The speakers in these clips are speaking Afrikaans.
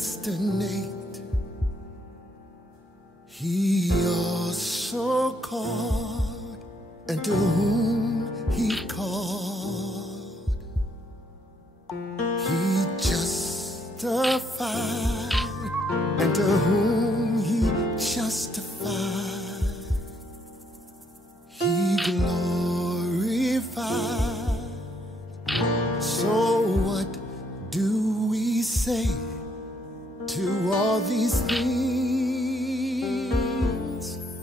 predestinate. He also called, and to whom he called, he justified, and to whom he justified, he glorified. So what do we say to all these things?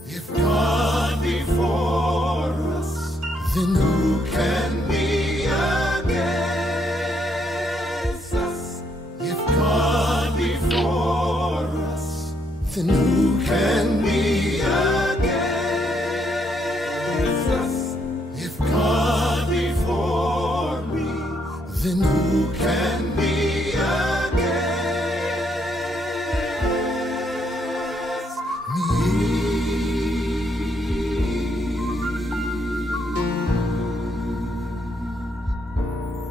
If God be for us, then who can be against us? If God be for us, then who can be against us? If God be for me, then who can be against me?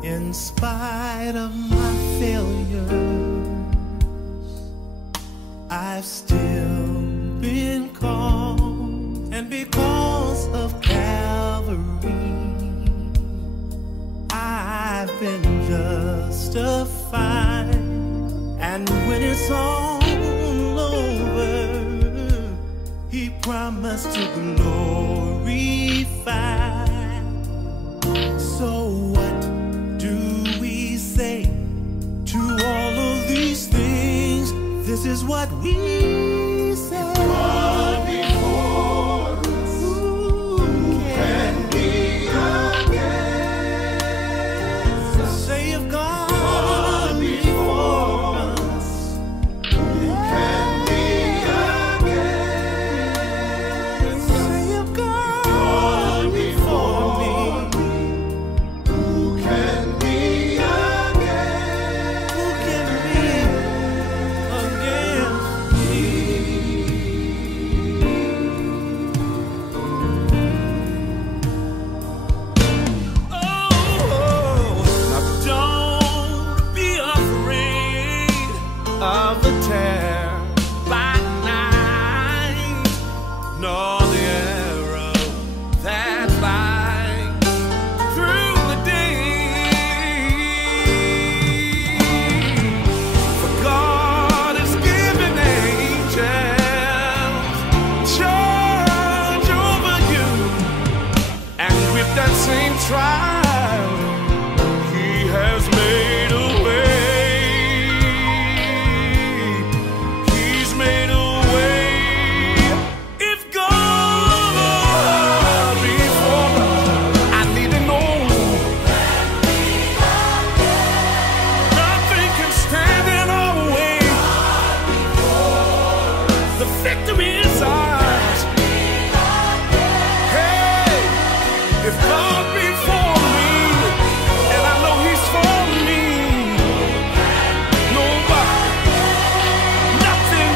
In spite of my failures, I've still been called, and because of Calvary, I've been justified. And when it's all over, he promised to glorify. So what do we say to all of these things? This is what we say. God before us, who can be against us? Say if God before us, who can be against us? say if God before me, who can be against? who can be against me? Don't be afraid of the terror by night, nor the arrow that flies through the day. For God has given angels charge over you, and with that same trial, he has made a way. He's made a way. If God be for us, I need to know nothing can stand in our way. The victory is ours. Hey, if God be for me, and I know he's for me, nobody, nothing,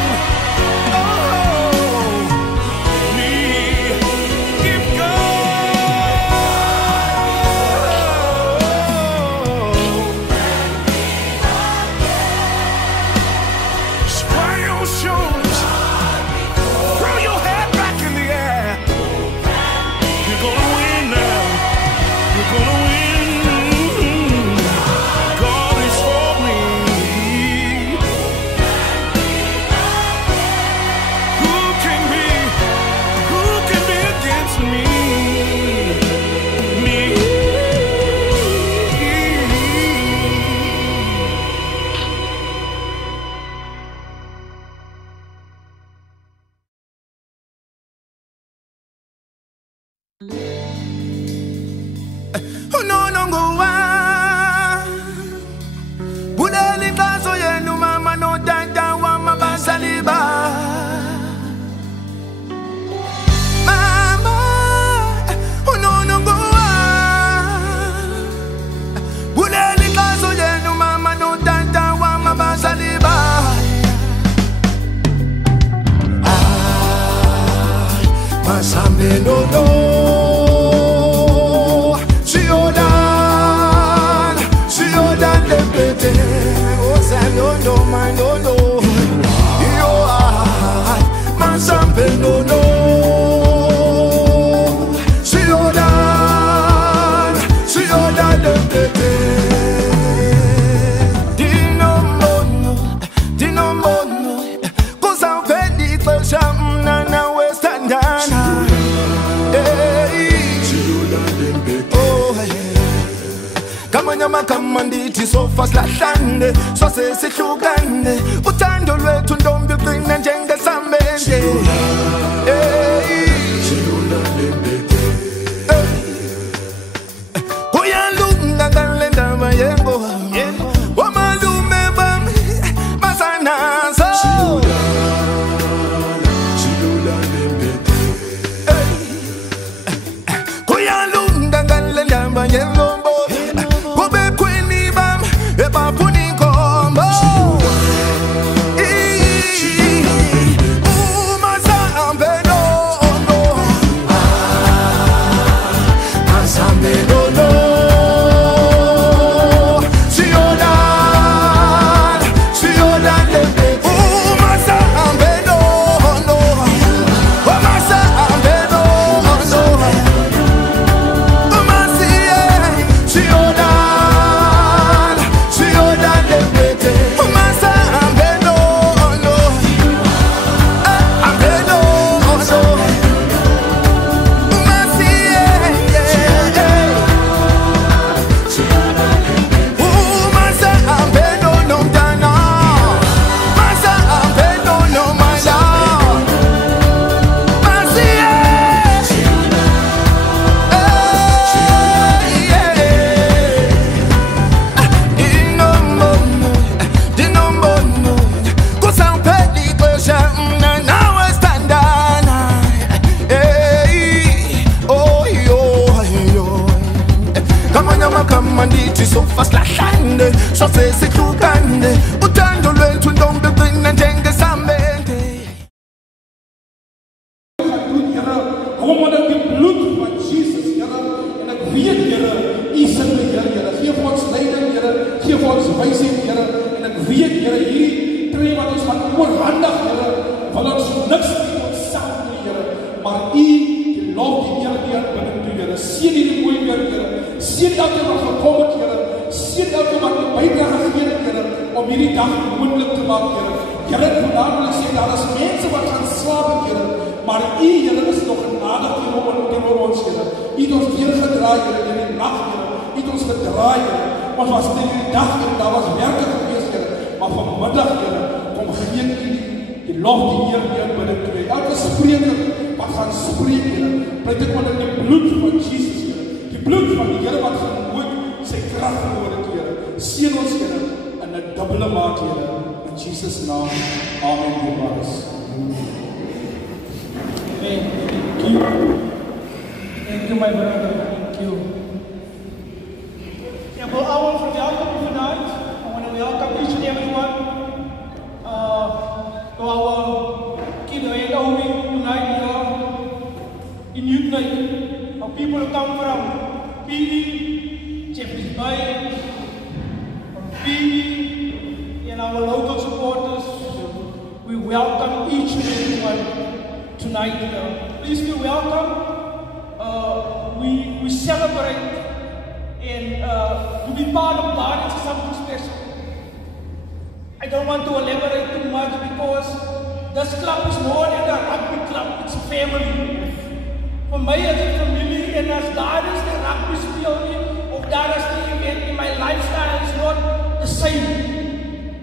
oh, me. If God, square your shoulders, throw your head back in the air. You're gonna win now. You're gonna win. God is for me. Who can be against me? Me. Unonongowa Buleli kazo yenu mama no dada wa mabasaliba. Mama unonongowa Buleli kazo yenu mama no dada wa mabasaliba. Masambe no no Chioda sihlukane sose sihlukane uthando lwethu ntombi qina njengesamente kuyalunga ngale ndaba yengowa wamalume bami basanazo kuyalunga ngale ndaba yengombo kube khwini bami ebafuna inkombo uma sahambe nono asambe nono Kamanditi so fast lahlane sose sihlukane uthando lwethu ntombi qina njengesamente. Omdat die bloed van Jesus, Here, en ek weet, Here, U sing met Here, geef ons leiding, Here, geef ons wysheid, Here, en ek weet, Here, hierdie tree wat ons gaan oorhandig, Here, wil ons niks met ons self doen, Here, maar U, die lof, die eer, die aanbidding toe, Here, seën hierdie mooi weer, Here, seën elke wat gekom het, Here, seën elke wat die bydrae gegee het, Here, om hierdie dag moontlik te maak, Here. Here, vandaag wil ek sê, daar is mense wat gaan slaap, Here, maar U, Here, is nog genadig teenoor ons, Here. U het ons deurgedraai, Here, in die nag, Here. U het ons gedraai, Here. Ons was in die dag, Here, daar was werke gewees, Here. Maar vanmiddag, Here, kom geen die lof, die eer, die aanbidding toe. Elke spreker wat gaan spreek, Here, bring dit maar in die bloed van Jesus, Here. Die bloed van die Here wat gaan nooit sy krag verloor het, Here. Seën ons, Here, in 'n dubbele maat, Here. In Jesus' naam, amen. Thank you, my brother. Thank you. Yeah, well, I want to welcome you tonight. I want to welcome each and everyone to our kid and outing tonight here in Unite. Our people come from PD, Jeffrey's Bay, from PD, and our local supporters. We welcome each and everyone tonight here. Please be welcome. We celebrate, and to be part of God is something special. I don't want to elaborate too much because this club is more than a rugby club, it's a family. For me as a family, and as God is the rugby speel of God is the event in my lifestyle is not the same.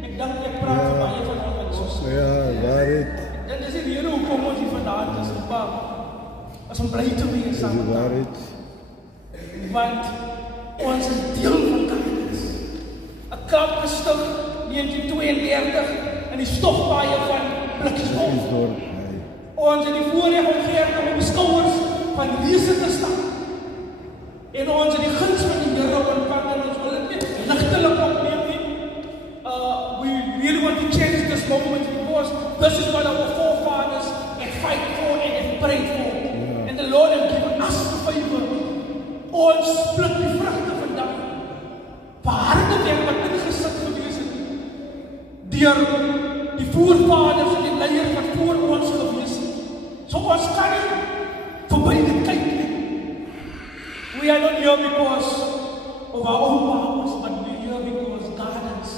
Ek dink ek praat vir baie van ons. Ja, waarheid. Dit is die rede hoekom ons hier vandaan is, as om bly te wees saam met Waarheid. want ons is deel van Christus. 'n Klap gestig 1932 in die stofpaaie van Blikkiesdorp. Ons het die voorreg om geërf om op die skouers van reuse te staan. En ons het die guns van die Here ontvang en ons wil dit nie ligtelik opneem nie. We really want to cherish this moment because this is what our forefathers had fight for and had prayed for. And the Lord has given us the favor. Ons split die vrugte vandag. Verharde werk wat ingesit gewees het. Deur die voorvaders en die leiers wat voor ons gewees het. So ons kan nie verby dit kyk nie. We are not here because of our own powers, but we are here because guidance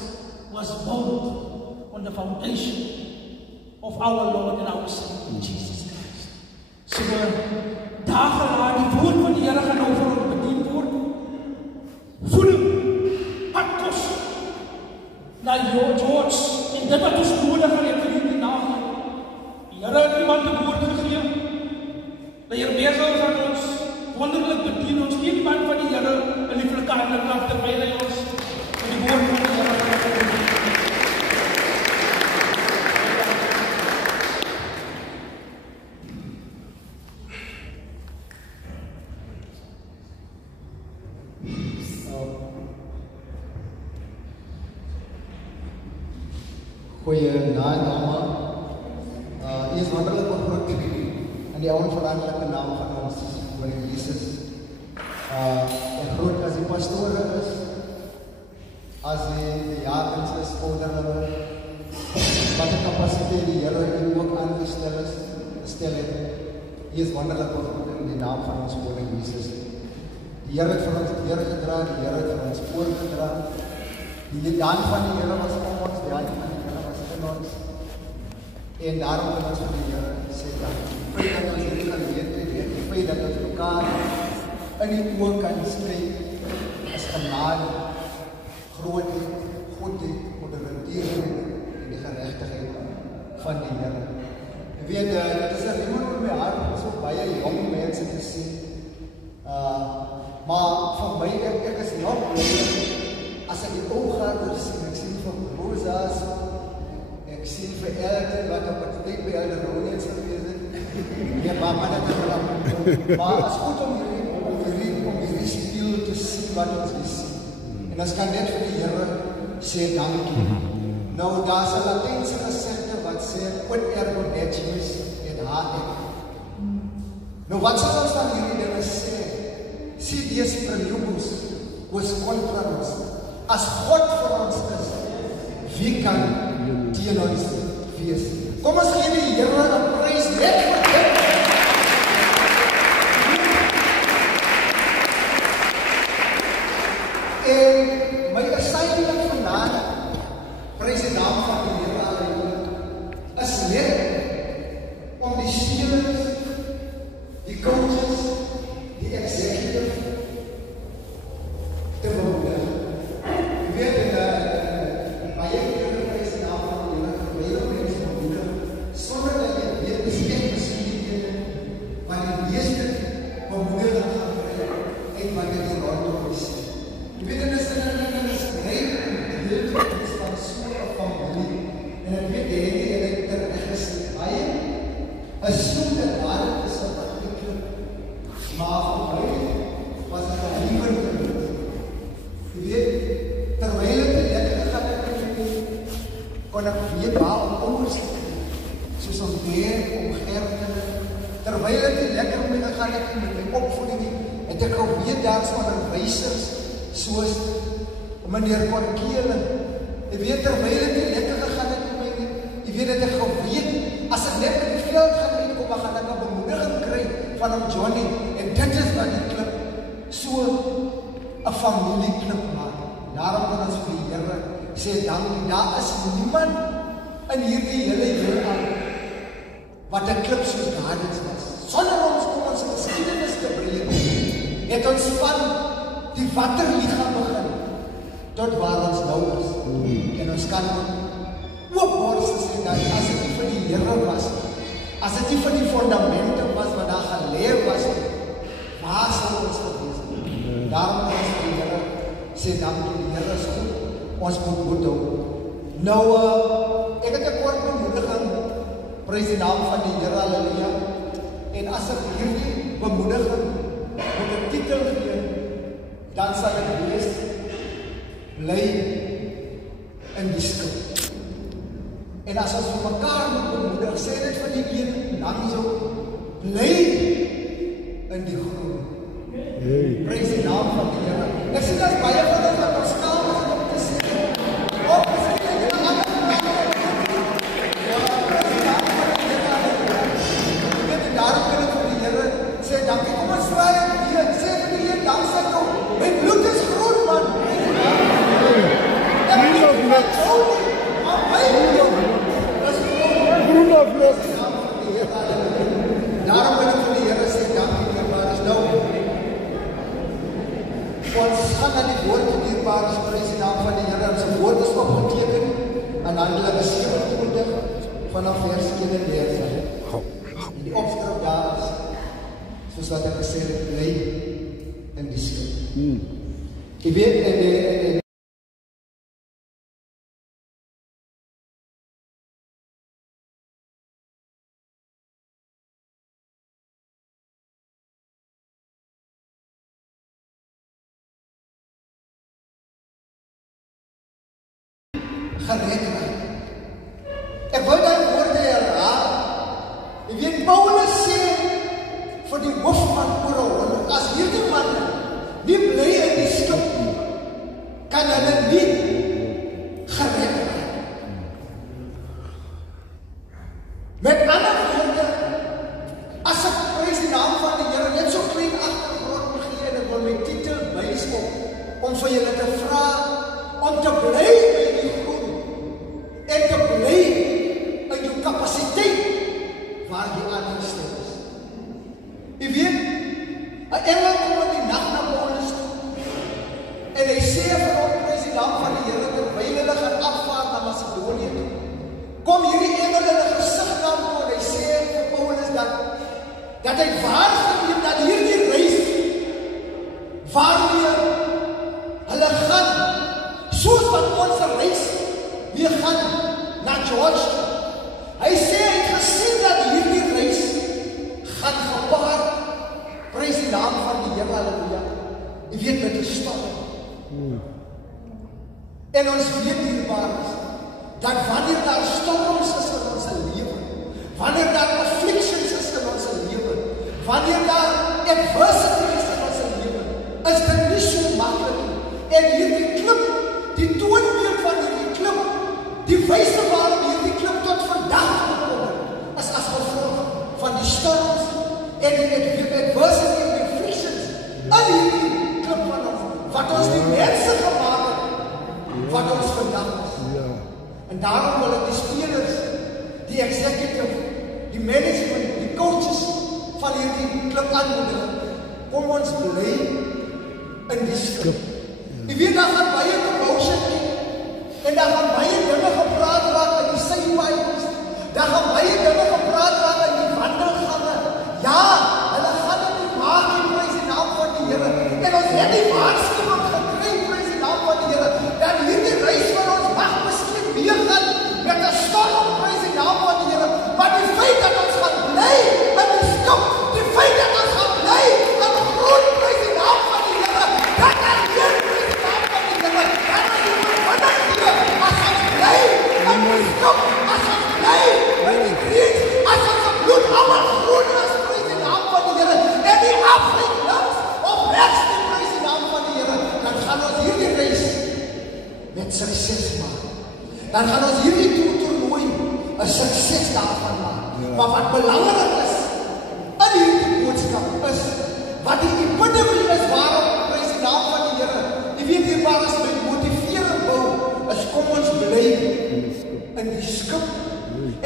was built on the foundation of our Lord and our Savior, Jesus Christ. So daar gelaat die woord van die Here gaan over ons bedien word. Voeding, hartkos, na George, en dit wat ons nodig aan die naam. Die Here het iemand die woord gegee. Dat hier besig is aan ons, wonderlik bedien ons, iemand van die Here in die vlekkerende klap terwyl hy ons in die woord van die Here. Goeienaand allemaal. U is wonderlik begroet in die onveranderlijke naam van ons Koning Jesus. En groot as die pastore is, as die diakens is, ouderlinge, wat die kapasiteit die Here u ook aangestel het. U is wonderlik begroet in die naam van ons Koning Jesus. Die Here het vir ons deur gedra, die Here het vir ons voorgedra. Die hand van die Here was om ons, die hand van die Here was in ons. En daarom wil ons van die Here sê dat die feit dat ons hierdie geleentheid het, die feit dat ons mekaar in die oor kan streek, is genade, grootheid, goedheid, moderatierenheid en die gerechtigheid van die Here. Jy weet, het is een riemen oor my hart, om so baie jong mense te sien. Maar van my, ek is nog blij, as ek die ooggaarders sien, ek sien vir Rosa's, ek sien vir Elton, wat op het tyd by Elder Ronians gewees het. Ja, maar dat is lang. Maar as goed om hierdie stiel te sien wat ons hier sien. En ons kan net vir die Here sê dankie. Nou, daar is 'n Latynse gesegde wat sê, quod ergo necius et haec. Nou, wat sal ons dan hierdie dinge sê? Si Deus prenubus, quos contra nos. As God vir ons is, wie kan teen ons wees? Kom ons gee die Here 'n prys net vir dit. En my assignment vandag, prys die naam van die Here alleen, is net om die spelers, die coaches, die executive te bemoedig. Daarom wil ek vir die Here sê dankie, maar is nou. Ons gaan aan die woord Handelinge 27 vanaf vers 31. En die opskrif daar is, soos wat ek gesê het, bly in die skip. Jy weet, en gered raak. Ek wil daai woorde herhaal. Jy weet, Paulus sê vir die hoofman oor 100, as hierdie manne nie bly in die skip, kan hulle nie gered raak. Met ander woorde, as ek prys die naam van die Here, net so klein agtergrond begin en ek wil my titel byskop om vir julle te vra om te bly by die groen en te bly in jou kapasiteit waar jy aangestel is. Jy weet, 'n engel kom in die nag na Paulus toe en hy sê vir hom, prys die naam van die Here, terwyl hulle gaan afvaar na Macedonië toe. Kom hierdie engel in 'n gesig na hom toe en hy sê vir Paulus dat hy waarsku dat hierdie reis waarmee hulle gaan, soos wat ons reis weer gaan na George. Hy sê hy het gesien dat hierdie reis gaan gepaard, prys die naam van die Here, halleluja. Jy weet, met die storm. En ons weet hierbaar is, dat wanneer daar storms is in ons lewe, wanneer daar afflictions is in ons lewe, wanneer daar adversity is in ons lewe, is dit nie so maklik nie. En hierdie klip, die toonbeeld van hierdie klip, die wyse waarop hierdie klip tot vandag gekom het, is as gevolg van die storms en die adversity en die afflictions in hierdie klip van ons, wat ons die mense gemaak het, wat ons vandag is. En daarom wil ek die spelers, die executive, die management, die coaches van hierdie klip aanmoedig. Kom ons bly in die skip. Jy weet, daar gaan baie commotion in, en daar gaan baie dinge gepraat raak in die sidewalks, daar gaan baie dinge gepraat raak in die wandelgange. Ja, hulle gaan dit nie maak nie, prys die naam van die Here. En ons het die waarskuwing gekry, prys die naam van die Here, dat hierdie reis van ons mag miskien weer gaan met 'n storm, prys die naam van die Here. Maar die feit dat ons gaan bly in die skip, die feit dat ons gaan bly in die groen, prys die naam van die Here, dat kan weer prys die naam van die Here. Dat is die verwondering hier. As ons bly in die skip, as ons bly in die kriek, as ons bloed allemaal groen is, prys die naam van die Here. En die Afrika links of rechts, prys die naam van die Here. Dan gaan ons hierdie reis met sukses maak. Dan gaan ons hierdie toernooi 'n sukses daarvan maak. Maar wat belangrik is in hierdie boodskap is wat die epidemie is waarop prys die naam van die Here. Die weet hier waar is my motivering bou is kom ons bly in die skip.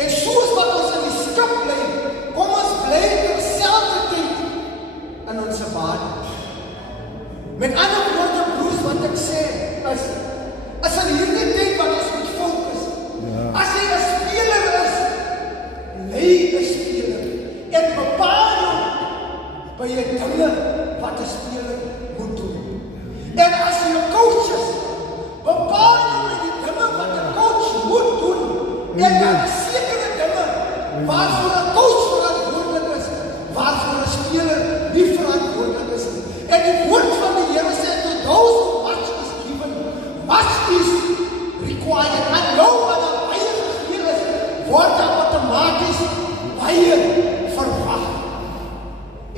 En soos wat ons in die skip bly, kom ons bly terselfdertyd in ons baan. Met ander woorde, broers, wat ek sê is in hierdie tyd wat ons moet fokus. As jy 'n speler is, bly 'n speler en bepaal jou by jy dinge wat 'n speler moet doen. En as jy 'n coach is, bepaal jou by die dinge wat 'n coach moet doen. En daar is sekere dinge waarvoor 'n coach verantwoordelik is, waarvoor 'n speler nie verantwoordelik is. En die woord van die Here sê, to those who much is given, much is required. En nou wat daar baie gegee is, word daar outomaties baie verwag.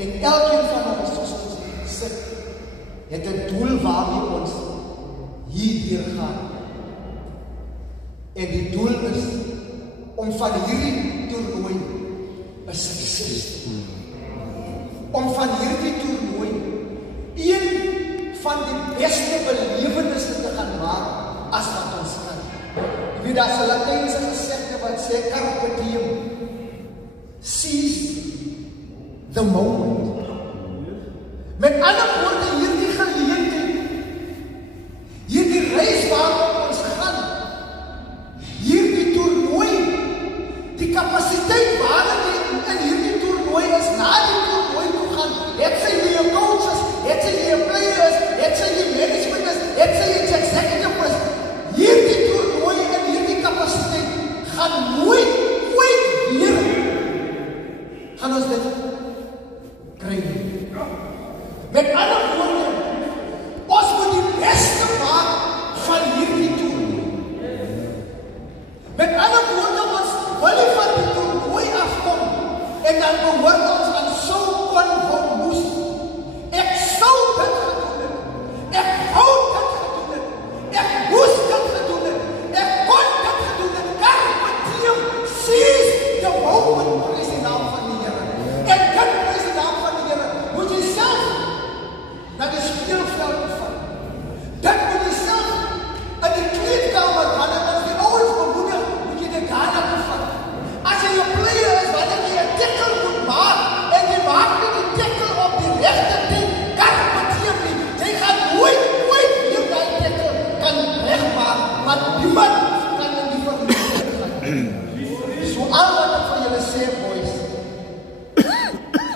En elkeen van ons, soos ons sit, het 'n doel waarmee ons hier gaan. En die doel is om van hierdie toernooi 'n sukses te doen. Om van hierdie toernooi een van die beste belewennisse te gaan maak as wat ons kan. Jy weet, daar is 'n Latynse gesegde wat sê carpe diem, seize the moment. Met ander woorde, hierdie geleentheid, hierdie reis waarop ons gaan, hierdie Met ander woorde, ons wil nie van die toernooi afkom en dan behoort ons aan so kon moes. Ek sou dit gedoen het. Ek wou dit gedoen het. Ek moes dit gedoen het. Ek kon dit gedoen het. Karpetiem, seize the moment, prys die naam van die Here. En dit prys die naam van die Here. Moet jy self na die speelveld vat. Dit moet jy self in die kleedkamer, wanneer ons die ouens bemoedig, moet jy dit daarna vat. As jy 'n player is, wanneer jy 'n tackle moet maak, en jy maak nie die tackle op die regte ding, karpetiem nie. Jy gaan nooit weer die tackle kan regmaak, want niemand kan in die verlede gaan. So al wat ek vir julle sê, boys,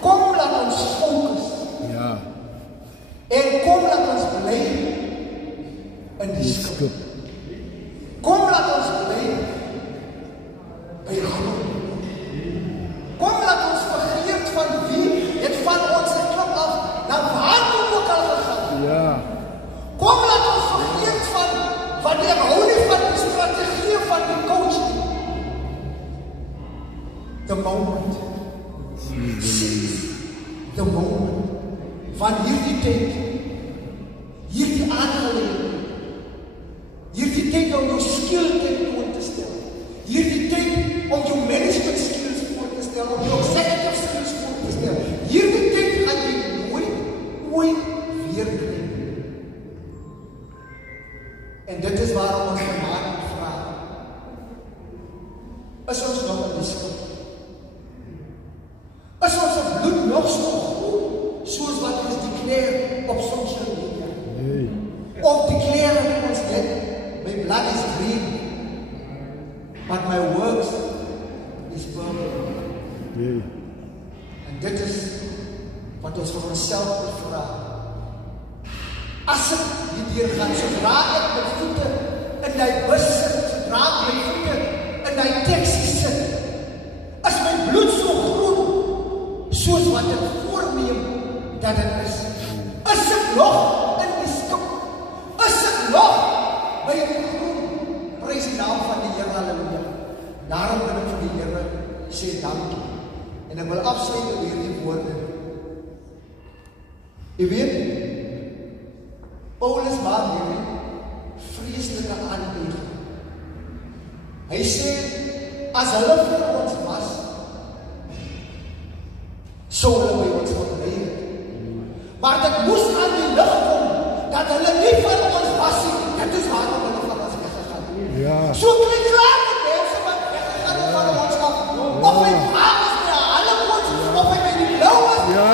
kom laat ons fokus. Ja. En kom laat ons bly in die skip. Kom laat ons bly by God. Kom laat ons vergeet van wie het van ons klip af na waar toe ook al gegaan. Ja. Kom laat ons vergeet van die hou nie van die strategie van die coach nie. The moment. The moment. Van hierdie tyd, hierdie aangeleentheid, hierdie tyd om jou skilltyd voor te stel, hierdie tyd om jou management skills voor te stel, om jou executive skills voor te stel, hierdie tyd gaan jy nooit weer kry. En dit is waarom ons vanavond vra, is ons nog in die skip? Is ons bloed nog so goed, soos wat ons declare op social media? Nee. Of declare ons net, my blood is green, but my works is purple. Nee. En dit is wat ons vir onsself vra. As ek hierdeur gaan, sodra ek my voete in die bus sit, sodra ek my voete in die taxi sit, is my bloed so groen, soos wat ek voorneem dat het is. Is ek nog in die skip? Is ek nog by die groen? Prys die naam van die Here, halleluja. Daarom wil ek vir die Here sê dankie. En ek wil afsluit met hierdie woorde. Jy weet, Paulus maak hierdie vreeslike aanbeveling. Hy sê, as hulle vir ons was, sou hulle by ons verbly het. Maar dit moes aan die lig kom, dat hulle nie van ons was nie. Dit is waarom hulle van ons weggegaan het. Ja. So klik klaar met mense wat weggegaan het van ons af. Of my pa was by hulle ons, of my by die blauw was. Ja.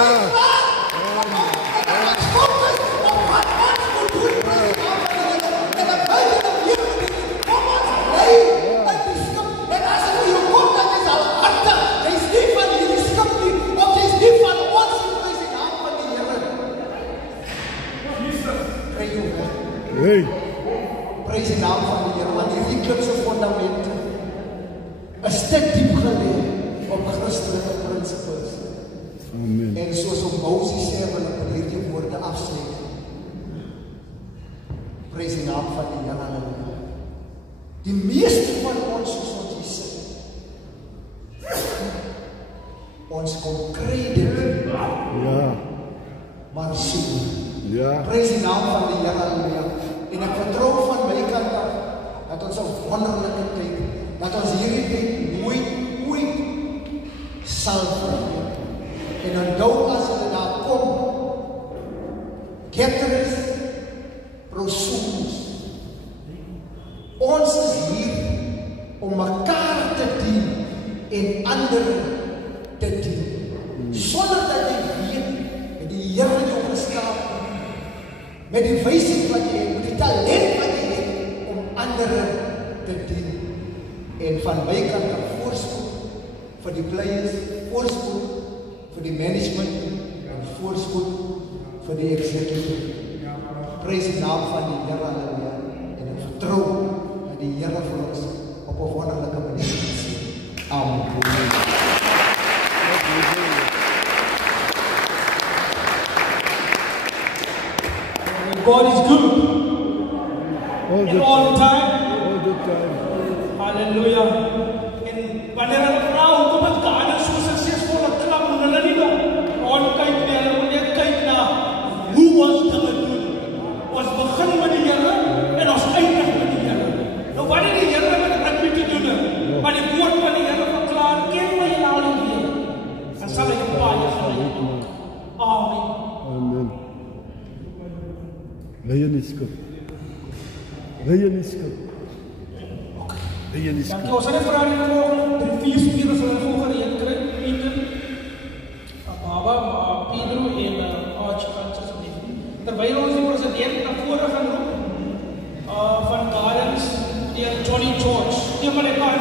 Hey. Prys die naam van die Here, want hierdie klip se fondamente is te diep gelê op Christelike prinsipes. Amen. En soos op Moses sê, wil ek hierdie woorde afsluit. Prys die naam van die Here, halleluja. Die meeste van ons soos ons hier sit, ons kom kry dit, Ja. maar sien. Ja. Prys die naam van die Here, halleluja. En ek vertrou van my kant af, dat ons 'n wonderlike tyd, dat ons hierdie tyd ooit sal vergeet. En onthou as hulle daar kom, Geteris, Prosumus, ons is hier om mekaar te dien en ander te dien. Sonder dat jy weet, met die Here jou geskaap, met die wysheid wat jy het, met die talent wat jy het, om ander te dien. En van my kant af voorspoed vir die players, voorspoed vir die management, en voorspoed vir die executive. Prys die naam van die Here, halleluja. En ek vertrou dat die Here vir ons op 'n wonderlike manier sien. Amen. God is good. All And all the time. All the time. Halleluja. En wanneer hulle vra hoekom het Ghana so suksesvol klap, moet hulle nie rondkyk nie, hulle moet net kyk na hoe ons dinge doen. Ons begin met die Here en ons eindig met die Here. Nou wat het die Here met rugby te doen? Maar die woord van die Here verklaar, ken my in al die weer. En sal ek baie gelyk. Amen. Amen. Lei in die skip. Lei in die skip. Lei in die skip. Dankie, ons het vir hulle nog 3-4 spelers wat hulle volgende een kry. Peter, Baba, Pedro en Archie. Terwyl ons die president na vore gaan roep, van Gardens, die Johnny George. Die maar die paar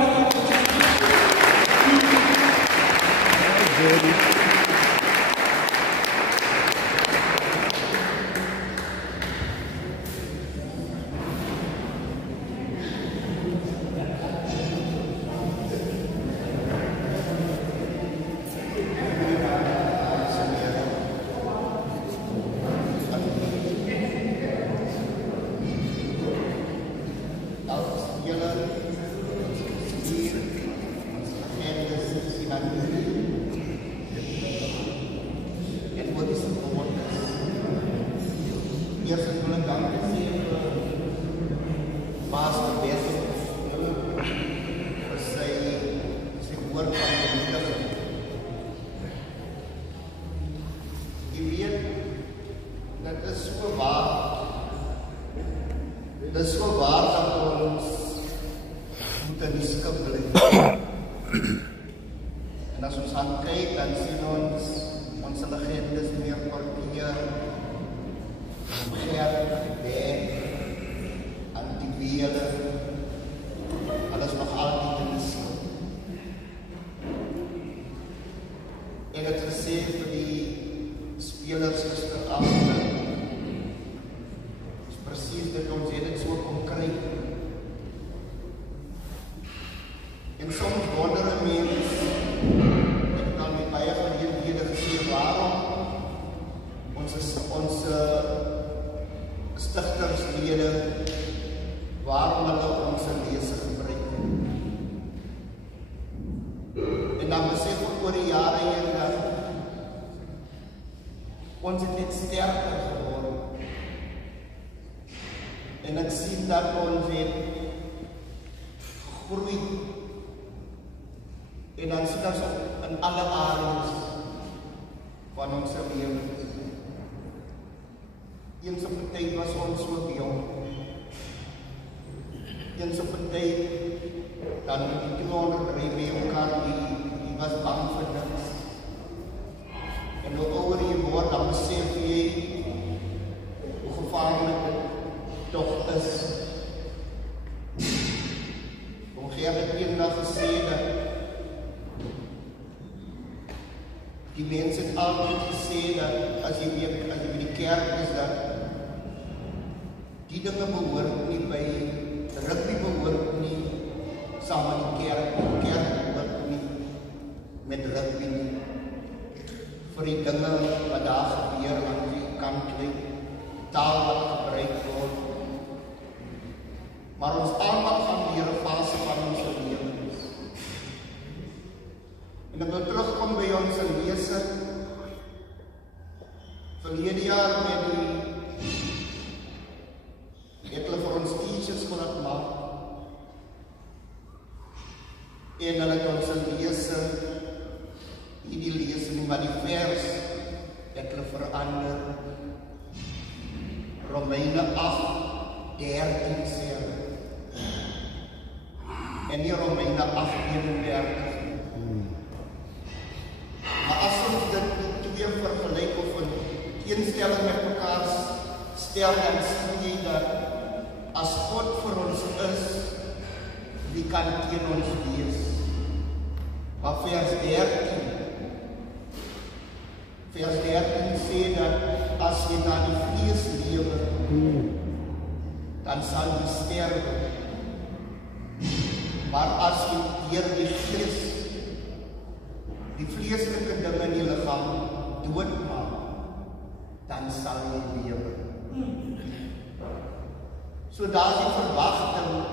So daar is die verwagting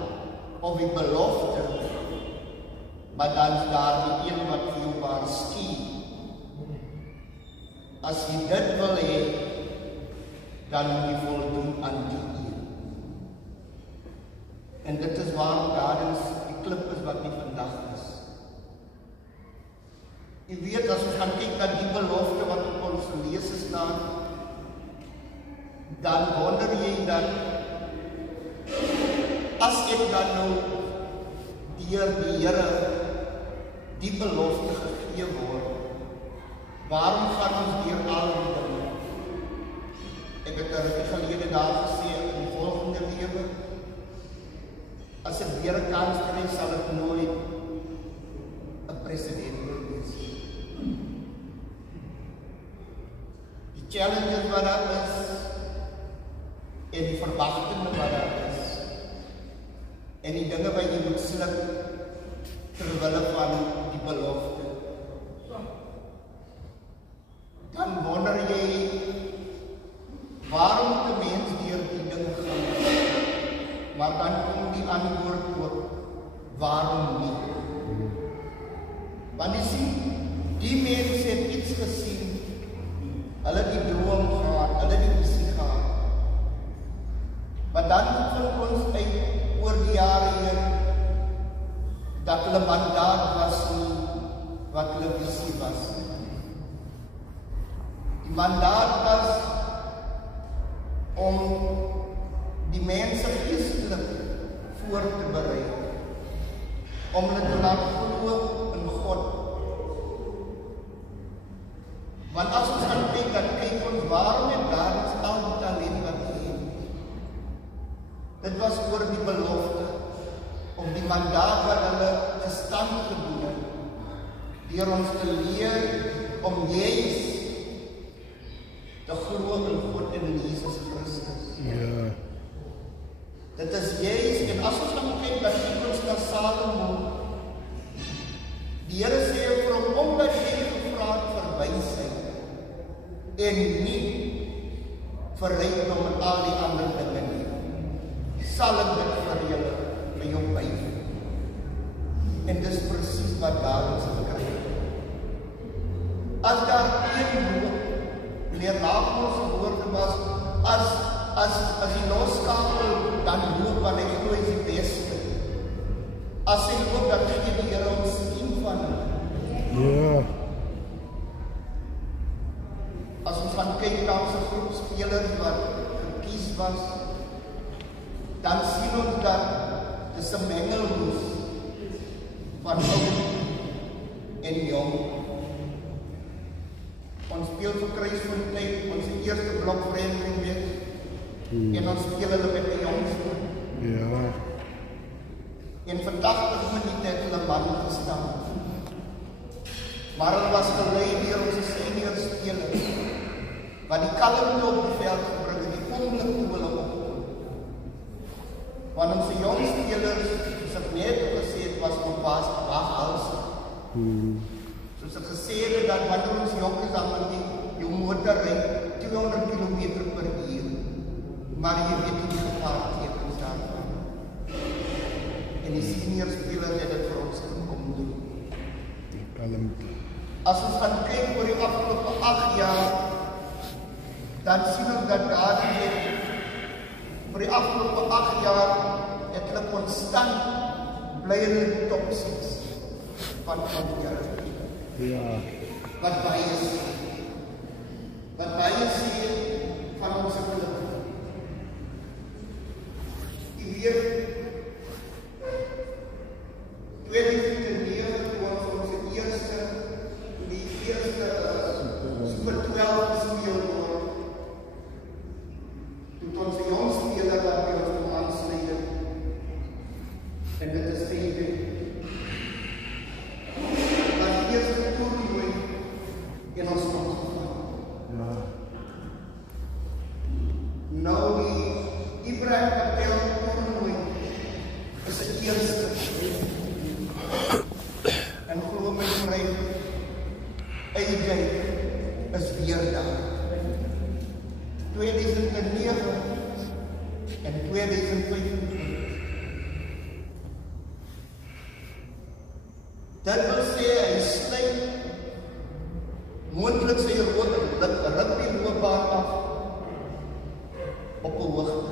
of die belofte maar dan is daar die een wat vir jou waarsku. As jy dit wil hê, dan moet jy voldoen aan die een. En dit is waarom daar die klip is wat nie vandag is. Jy weet, as ons gaan kyk na die belofte wat op ons lees staan, dan wonder jy dan, as ek dan nou deur die Here die belofte gegee word, waarom gaan ons deur al die dinge? Ek het 'n rukkie gelede daar gesê, in die volgende lewe, as ek weer 'n kans kry, sal ek nooit 'n president wil wees. Die challenges wat daar is, en die verwagtinge wat daar is, en die dinge wat jy moet slip, terwille van die belofte. Dan wonder jy, waarom moet 'n mens deur die dinge gaan? Maar dan kom die antwoord ook, waarom nie? Want jy sien, die mense het iets gesien, hulle die droom gehad, hulle die visie gehad. Maar dan vind ons uit oor die jare heen, dat hulle mandaat was nie, wat hulle visie was. Die mandaat was om die mense geestelik voor te berei, om hulle te laat glo in God. Want as ons gaan kyk, dan kyk ons waarom en daar is al die talent wat hy het. Dit was oor die belofte, om die mandaat wat hulle gestand gedoen het, deur ons te leer om juis te glo in God en in Jesus Christus. Ja. Dit is juis, en as ons gaan kyk dat ons na Salomo, die Here sê vir hom, omdat jy gevra het vir wysheid, en nie vir rykdom en al die ander dinge nie, sal ek dit vir julle by jou byf. En dis presies wat daar ons gekry het. As daar een woord, meneer Laagmans se woorde was, as die loskakel dan loop, want hy glo is die beste. As hy loop, dan gee die Here ons sien van hulle. Ja. As ons gaan kyk na ons groep spelers wat gekies was, dan sien ons dat dis 'n mengelmoes van oud en jong. Ons speel vir Kruisfontein, ons eerste blok vereniging weer, en ons speel hulle met die jongste. Ja. En vandag het hulle net hulle man gestaan. Maar hulle was gelei deur ons senior spelers, wat die kalmte op die veld gebring het, die oomblik toe hulle opkom. Want ons jong spelers, soos ek net gesê het, was op baas waghals. Soos ek gesê het, dat wanneer ons jong is, dan moet jou motor ry 200 km/h. Maar jy weet nie die gevaartekens daarvan. En die senior spelers het dit vir ons kom doen. Kalmte. As ons gaan kyk oor die afgelope 8 jaar, dan sien ons dat daar oor die afgelope 8 jaar het hulle konstant bly in die top 6 van die Here. Ja. Wat baie sê van ons klub. Jy weet, 2009 toe ons die eerste Super 12 speel word, toe ons die jong speler wat by ons kom aansluit, en dit is Febe. Dat die eerste toernooi in ons kom gevat. Ja. Nou die Ibrahim Patel toernooi is die eerste. En glo my vry, AJ is weer daar. 2009 en 2015. Dit wil sê, hy sluit moontlik sy rugbyloopbaan af op 'n hoogte.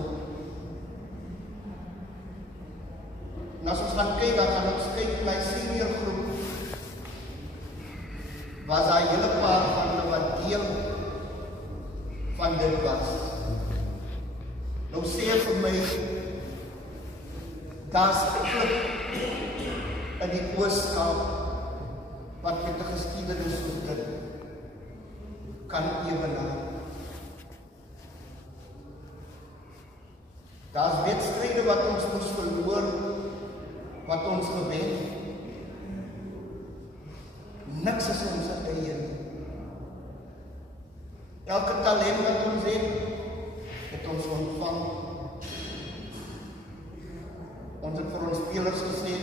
En as ons gaan kyk, dan gaan ons kyk na die senior groep, was daar 'n hele paar van hulle wat deel van dit was. Nou sê vir my, daar's 'n klip in die Oos-Kaap wat met 'n geskiedenis soos dit kan ewenaar. Daar's wedstryde wat ons moes verloor, wat ons gewen. Niks is ons eie nie. Elke talent wat ons het ons ontvang. Ons het vir ons spelers gesê,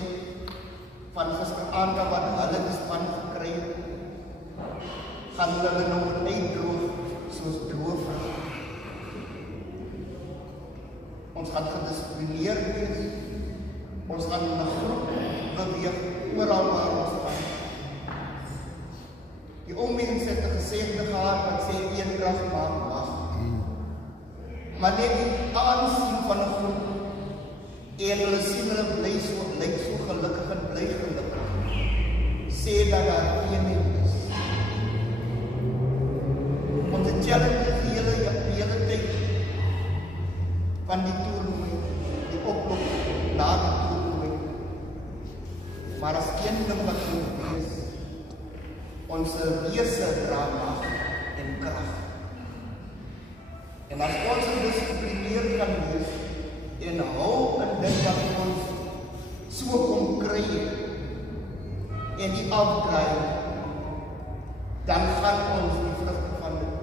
van gisteraand wat hulle die span gekry het, gaan hulle nou uitdroog soos droof. Ons gaan gedisciplineerd wees. Ons gaan in 'n groep beweeg oral waar ons gaan. Die ou mense het 'n gesegde gehad wat sê eendrag maak mag. Maar net die aansien van 'n groep en hulle sien hulle lyk so gelukkig en bly gelukkig, sê dat daar eenheid is. Ons challenge die hele tyd van die toernooi, die oploop na die toernooi. Maar as een ding wat moet wees, ons wese dra mag en krag. En as ons gedisciplineerd kan wees en hou in dit wat ons so kom kry en die afdraai, dan gaan ons die vrugte van dit.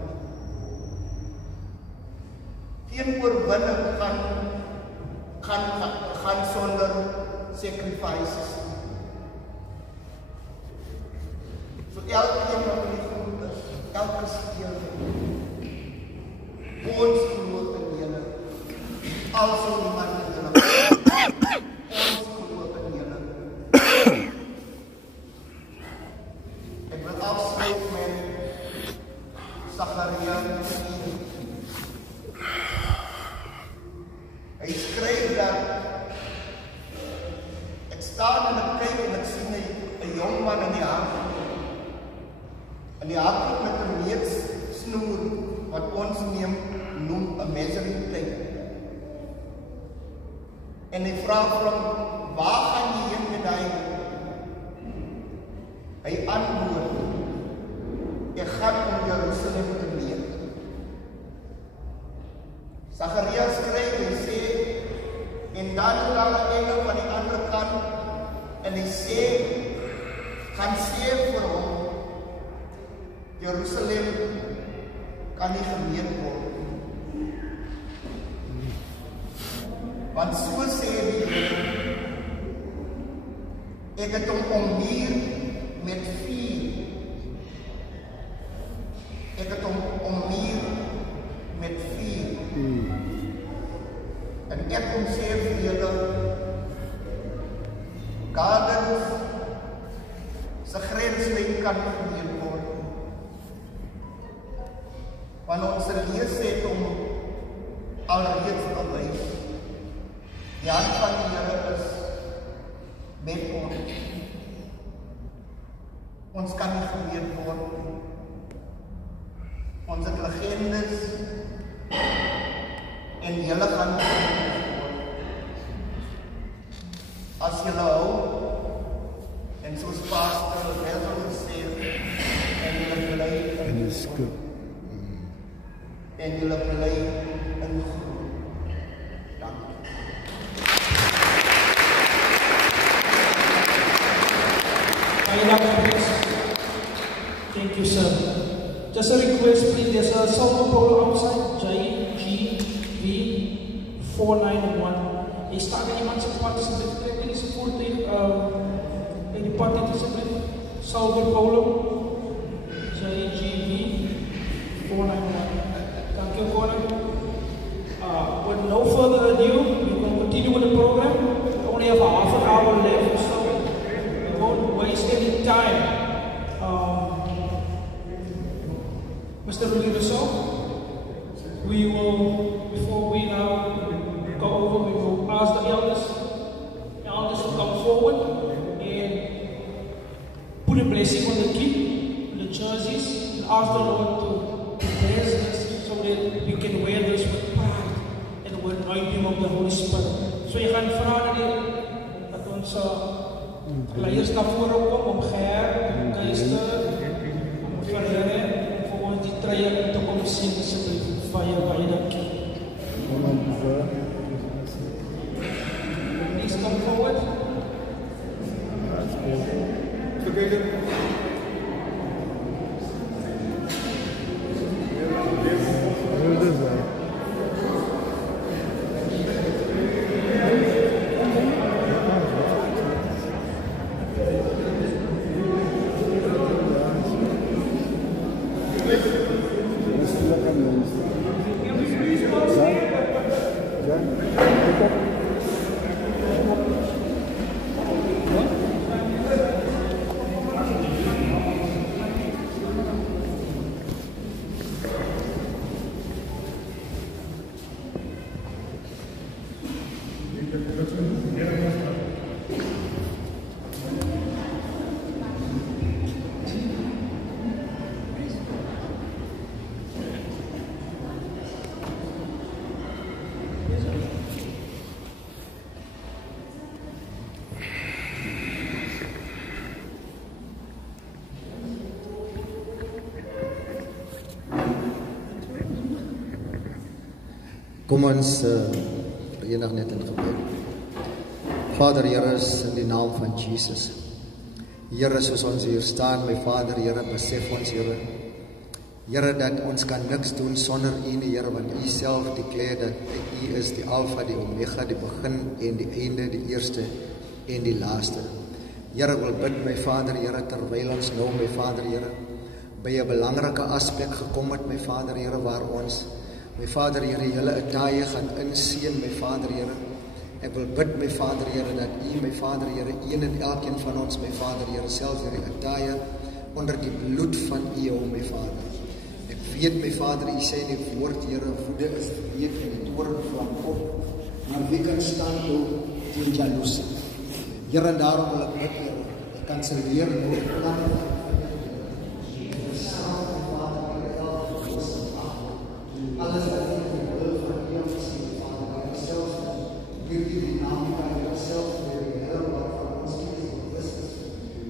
Geen oorwinning gaan sonder sacrifices. So elkeen wat in die groep is, elke speler, ons glo in julle, also niemand in julle, ons glo in julle. Ek wil afsluit met Sagaria 10. Hy skryf dat ek staan en ek kyk en ek sien 'n jong man in die hand met 'n meetsnoer wat ons noem 'n measuring tape. En hy vra vir hom, waar gaan jy heen met daai? Hy antwoord, ek gaan om Jerusalem te meet. Sagaria skryf en sê, en dan is daar 'n engel van die ander kant, en hy sê, gaan sê vir hom, Jerusalem kan nie gemeet word. Want so sê die Here, ek het hom ommuur met vuur. Ek het hom ommuur met vuur. En ek kom sê vir julle, gardens se grenslyn kan nie gemeet word. Want ons lees het hom alreeds bewys. Die hand van die Here is met ons. Ons kan nie gemeet word. Ons het legendes en julle gaan gemeet word. As julle hou en soos pastor Welkom gesê en julle bly in die skip en julle bly in groep. Dankie. Thank you, sir. Just a request, please. There's a Salmo Polo outside, JGV 491. Hy staat in iemand zijn pad, asseblief. Trek in die voertuig in die pad, asseblief. Salmo Polo, JGV 491. Thank you, Gordon. With no further ado, we will continue with the program. We only have a half an hour left, so we won't waste it. Mr. Russo, we will, before we now go over, we will ask the elders to come forward and put a blessing on the key, on the jerseys, and ask the Lord to bless us so that we can wear this with pride and with anointing of the Holy Spirit. So you gaan vragen dat onze leiders naar voren komen om Ger, Keister, om Verheren, voor ons die treien te komen zien, alsjeblieft, van je dank. Please come forward. Kom ons verenig net in gebed. Vader, Here, is in die naam van Jesus. Here, soos ons hier staan, my Vader, Here, besef ons, Here, Here, dat ons kan niks doen sonder U nie, Here, want U self declare dat U is die Alpha, die Omega, die begin en die einde, die eerste en die laaste. Here, wil bid, my Vader, Here, terwyl ons nou, my Vader, Here, by 'n belangrike aspek gekom het, my Vader, Here, waar ons my Vader, Here, julle attaaie gaan inseën, my Vader, Here. Ek wil bid, my Vader, Here, dat U, my Vader, Here, een en elkeen van ons, my Vader, Here, selfs hierdie attaaie onder die bloed van U hou, my Vader. Ek weet, my Vader, U sê in die woord, Here, woede is wreed en die toorn vlam op, maar wie kan staan teen jaloesie? Here, en daarom wil ek bid, Here, ek kanselleer nou die planne alles wat in die wil van U sien, Vader, Here, selfs hierdie dynamika, Here, selfs die Here wat van ons kies bewus is.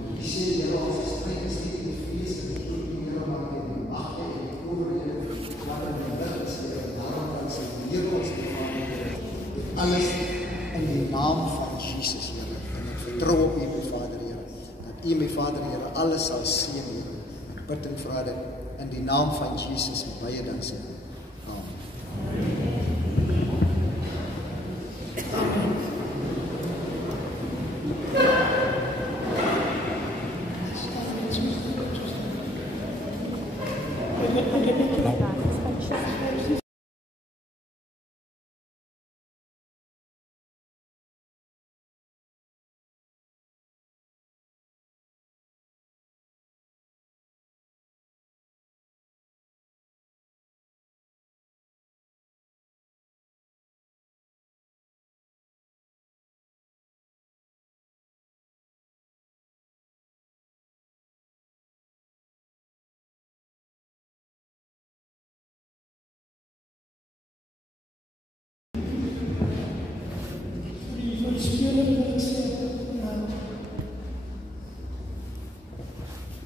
U sê, Here, ons stryd is nie in die vlees en die bloed nie, Here, maar in die magte en die oorhede wat in die lig is, Here, daarom kan sy leer ons die Vader, Here, met alles in die naam van Jesus, Here, en ek vertrou op U, my Vader, Here, dat U, my Vader, Here, alles sal seën, Here. Ek bid en vra dit in die naam van Jesus, en baie dank sê.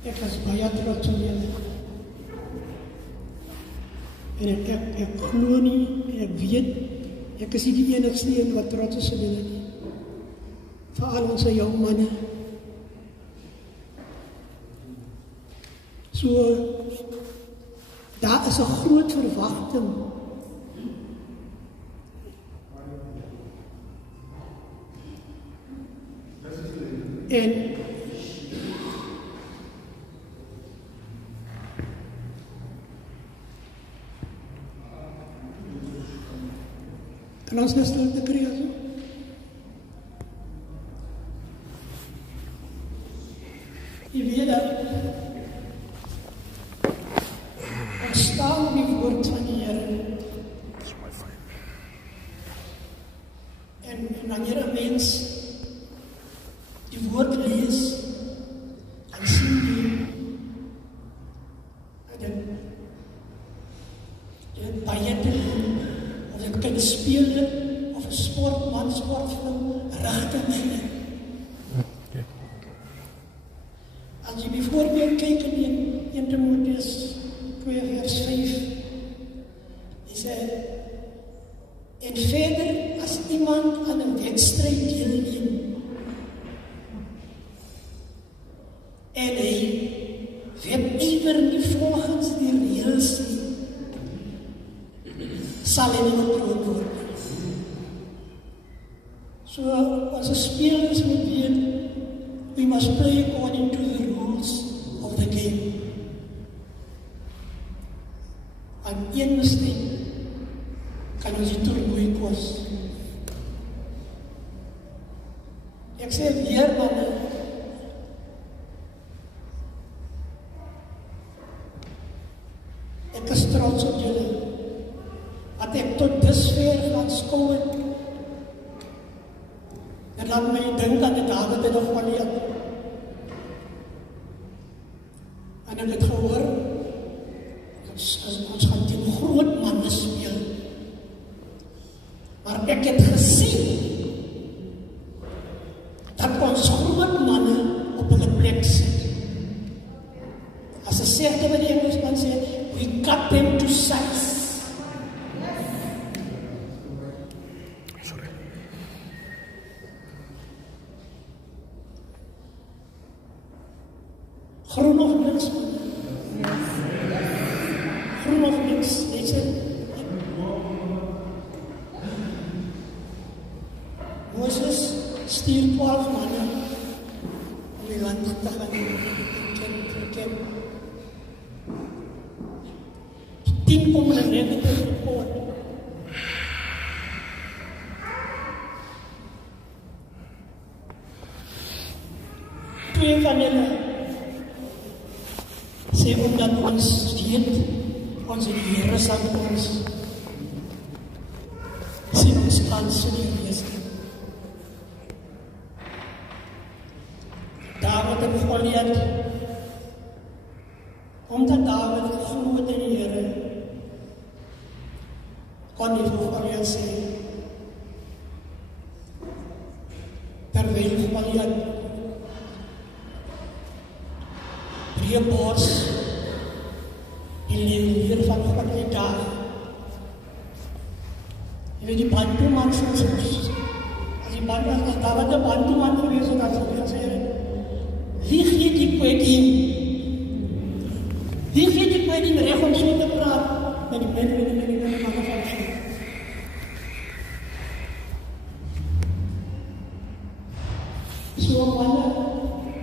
Ek is baie trots op julle. En ek glo nie, ek weet, ek is nie die enigste een wat trots is op julle nie. Veral ons jong manne. So, daar is 'n groot verwagting. En kan ons net stil te kry so? Jy weet dat ons aansien dit baie te doen, of dit kan speel of 'n sportman, sportvrou, regte my. Als je bijvoorbeeld kijkt in 1 Timotheus 2 vers 5, is en verder als iemand aan een wedstrijd deelneemt en hij wedijver niet volgens die reëls zal hij niet bekroond worden. So onze spelers moet weten, we must play according to the rules of the game. Aan een stuk kan ons die toernooi koos. Ek sê weer manne, ek is trots op julle, wat ek tot dusver gaan skou het. En laat my dink aan die Dawid en Goliat. En ek het gehoor, ons gaan teen groot manne speel. Maar ek het gesien, dat ons groot manne op hulle plek sit. As 'n segde wat die Engelsman sê, we cut them to size. Groen of niks? Groen of niks? Deze. Moses stuurt 12 mannen om die land te gaan verkennen. 10 komen er negatief report. Twee van julle sê omdat ons weet, ons die Here sal ons sê ons kan serieus. Dawid en Goliat, omdat Dawid geglo het in die Here, kon hy vir Goliat sê, terwyl Goliat breebors die leeuw van God uitdaag. Jy weet die Bantu-man soms, as Dawid een Bantu-man gewees het, dan sal hy sê, wie gee die kweting? Wie gee die kweting recht om so te praat? Met die manne van God. So manne,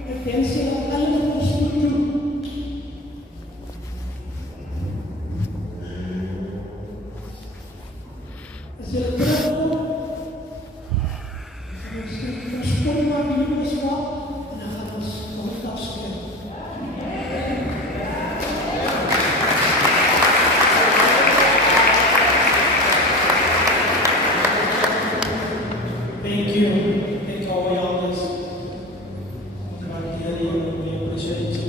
ek denk sê, alle so doen. As jy terugkom, ons kom maar die jongens maak, en dan gaan ons nog afspeel. Thank you. Thank all the elders. God hear you. We appreciate you.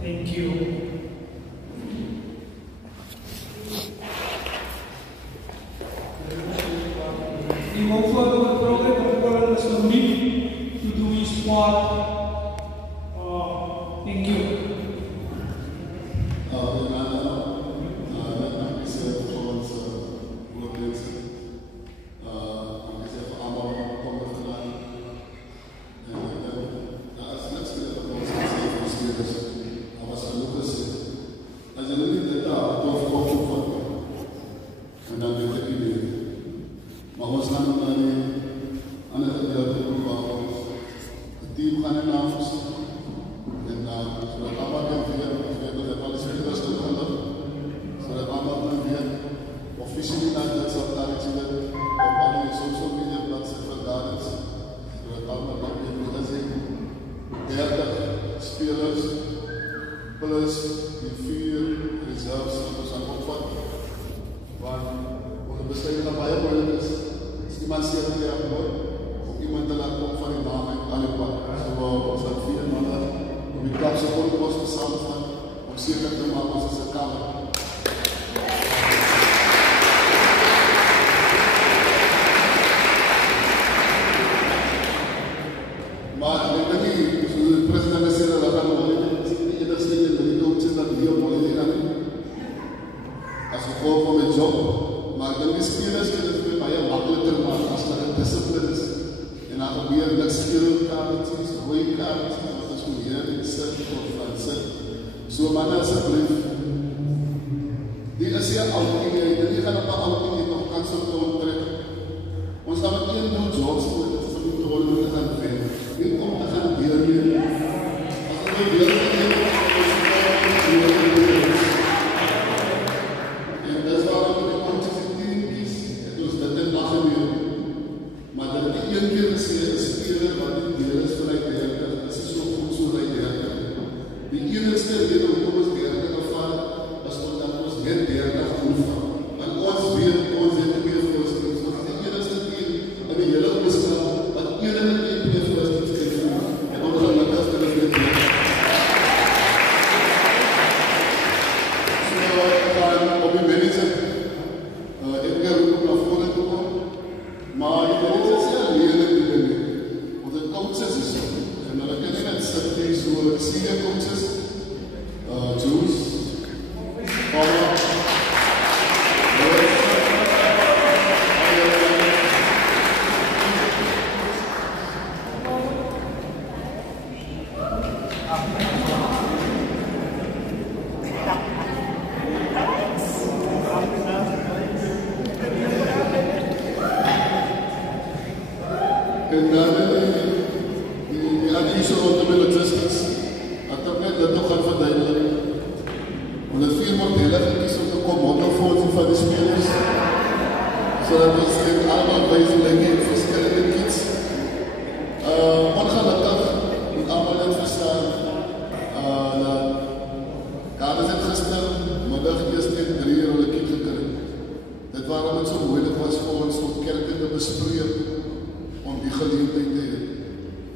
Thank you. We go further with the program of calling us to meet to do his part. Thank you. iemand te laat kom van die naam en al die pad. So ons het 4 mannen om die klap so goed ons te saamgaan, om seker te maak ons is 'n kamer. Maar ek dink nie, soos die president gesê het, dat gaan Molly die enigste in die coaches dat Leo Molly die gaan nie. As gevolg van my job, maar ek dink die spelers kan dit vir baie makkeliker maak as dat het discipline is. En dan gebeur niks geelkaartjes, rooie kaartjes, wat ons moet hier in sit of van sit. So manne asseblief, die is hier outing, die gaan op 'n outing die nog kans op te onttrek. Ons gaan met 1 doel jobs voor dit vir die rol te gaan wen. Nie om te gaan deel hier. As ons nie deel te neem, en dis waarom die coaches die team kies, het ons dit in dag geneem. Maar dat die een keer gesê, een speler wat die deel is vanuit dertig, is so goed so vanuit 30. Die enigste rede hoekom ons 30 afval, is omdat ons net 30 oefen. Want ons weet, ons het nie meer voorstellings. Ons is die enigste team in die hele oorslag, wat enige team meer voorstellings krijg. En ongelukkig kan ons net doen. So, op die manager, ek kan ook na vore toe kom, maar die manager sê alleen in die ding. Want die coaches is so, en hulle kan nie net sit nie, so senior coaches, Jules, Paula, en dan die advies rondom die logistics, dat ek net dit nog gaan verduidelik. Want het 4 modelle gekies om te kom motorfonds van die spelers, zodat ons dit allemaal wezenlijk in verschillende kits. Ongelukkig moet allemaal net verstaan dat Kaders het gistermiddag eers net 3 uur hulle kit gekry. Dit waarom het so moeilik was vir ons om kerke te bespreek, om die geleentheid te hê.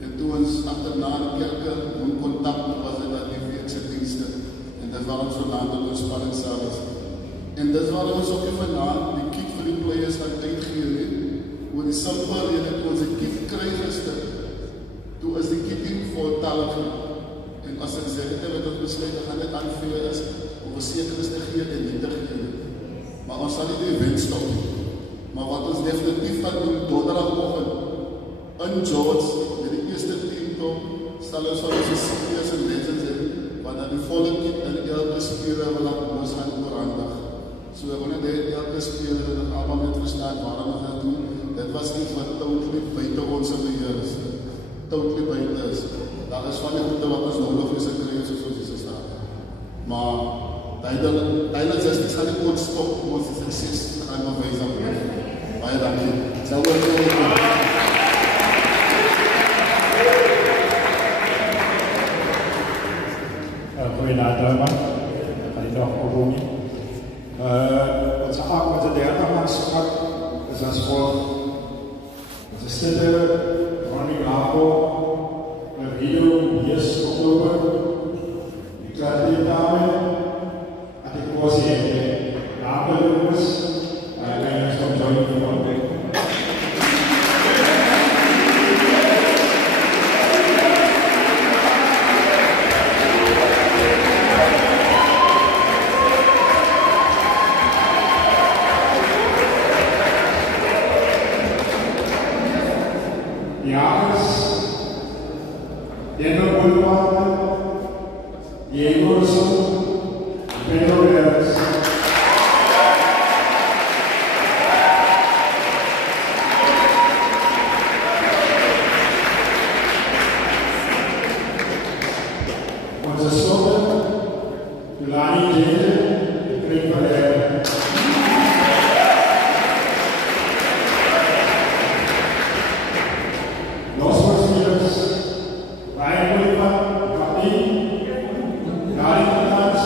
En toe ons agterna die kerke in kontak was dit dat die weekse dienste. En dit waarom so laat op ons spanning saam is. En dit waarom ons ook vanaand die kit vir die players gaan uitgee het. Oor die simpel rede toe ons die kit kry gister. Toe is die kit nie voltallig. En as ek sê dit wat ons besluit te gaan net aanvee is om versekerings te gee en nie te gee. Maar ons sal nie die event stop nie. Maar wat ons definitief gaan doen donderdagoggend in George, met die eerste team toe, sal ons van ons seniors en legends hê, want dan die volle kit en elke speler wil dat ons gaan oorhandig. So ek wil net hê elke speler dat allemaal net verstaan waarom ons dat doen. Dit was iets wat totally buite ons beheer is. Totally buite is. Daar is van die goede wat ons nodig is in kreeg soos ons is staan. Maar duidelijk is dit gaan nie ons stop om ons sukses te gaan bewys aan ons. Baie dankie. Sal oor te Goeienaand allemaal. Kan je nog opbouwen? Onze derde maatschap is als volgt. Onze zitten Ronnie Labo, Rio, Yes, Oktober. Ik laat dit dame. En ik was hier. Namen jongens. En ik ben zo'n joint van de Ryan William, Kapten, Gary Fernandes,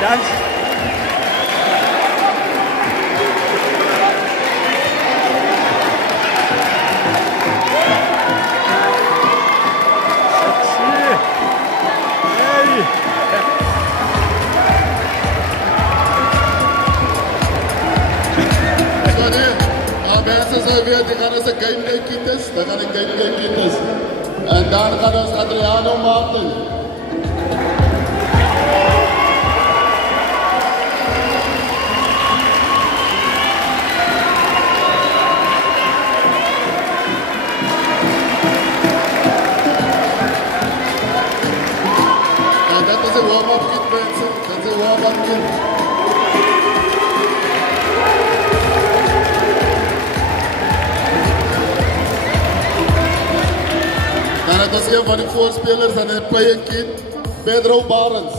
Dance. Die gaan als een game kieters, dan gaan ik game kieters. En dan gaan we Adriano Martin. En dat is een warm-up kit, mensen. Dat is een warm-up kit. En het was een van die voorspelers en hij play een kid, Pedro Barnes.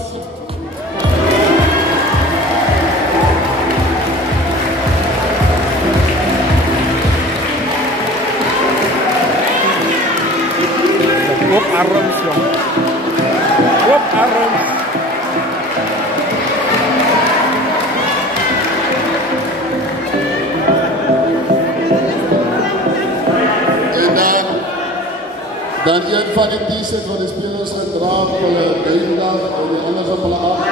Op arms, jongen. Op arms. Dan een van die t-shirts van de spelers gedragen op de buitendag en die anders op de avond.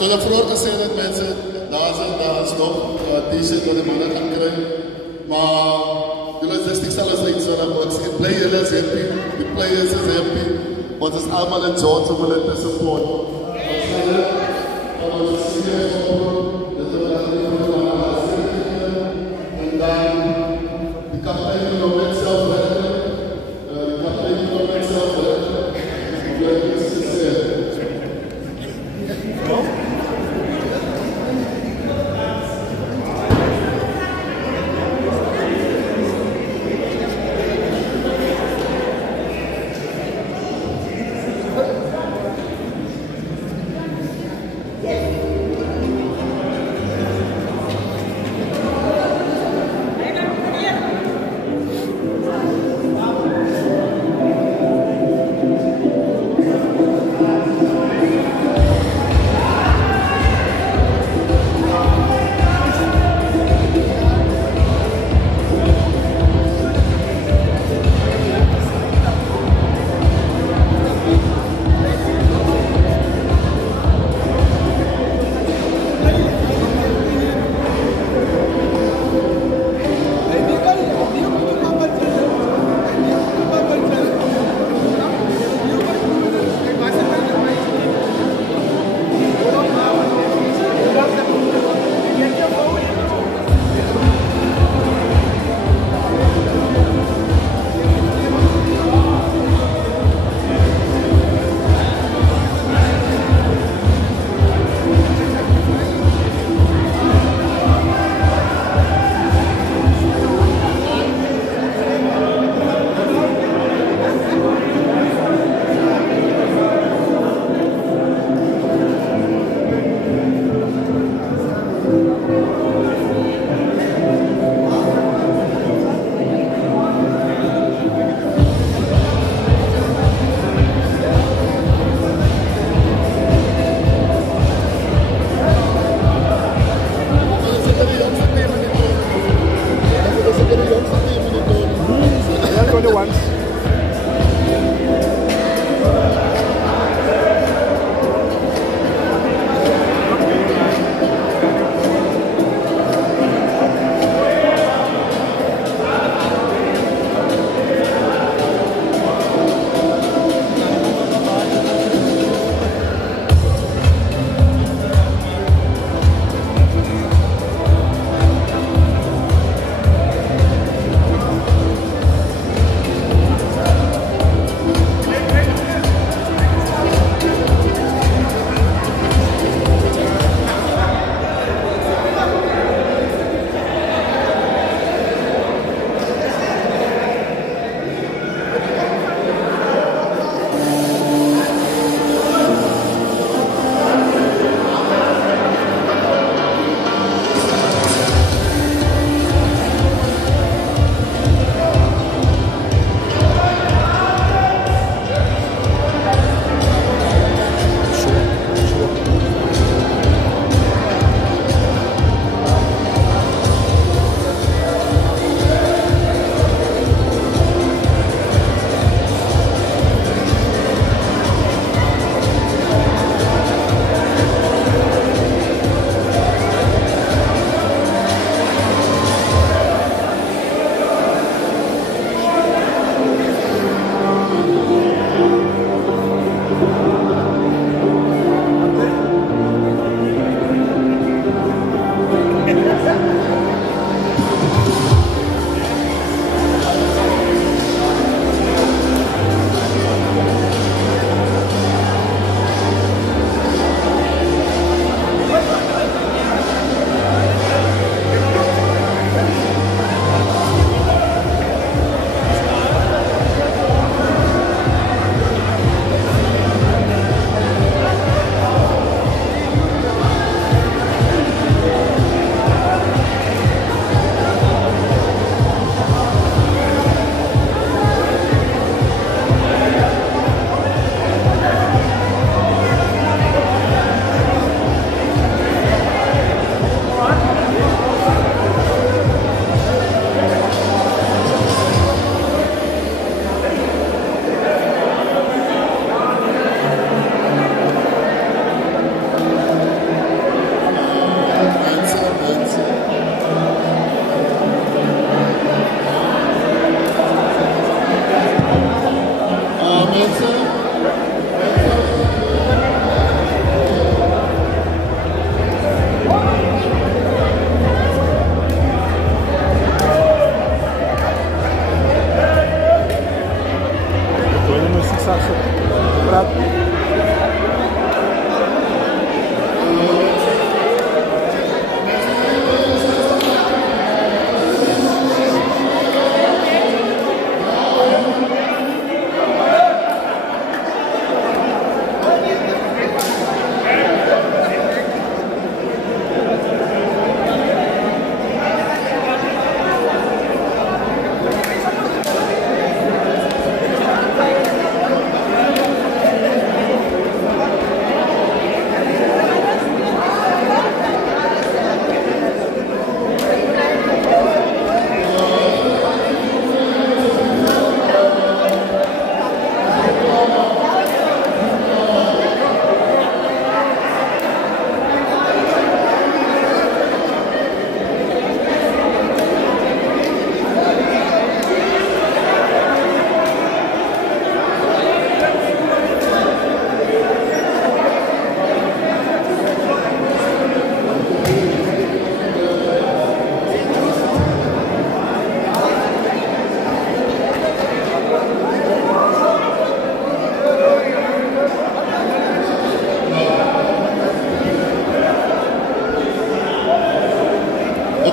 Zo dat vroeger gezegd dat mensen daar is nog t-shirt wat de mannen gaan krijgen. Maar de logistiek zal eens niet zo dat de player is happy, de players is happy. Want het is allemaal een job om het te support. En dan de kapitein nog met zelf werken. De kapitein nog met zelf werken. Dat is gezegd.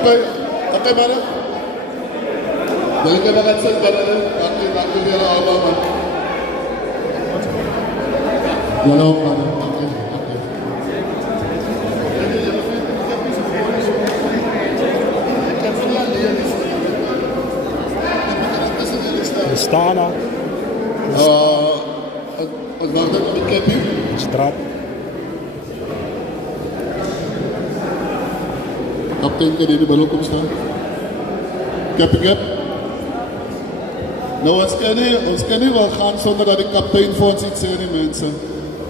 Oké, mannen. Wil ik even wat zeggen, mannen? Dank jullie allemaal, man. Hallo, mannen. Staan al. Wat was dat? Ik heb hier. Straat. Kaptein, kan je de bal ook opstaan? Cap. Nou, ons kan niet wel gaan zonder dat de kaptein voor ons iets zijn, mensen.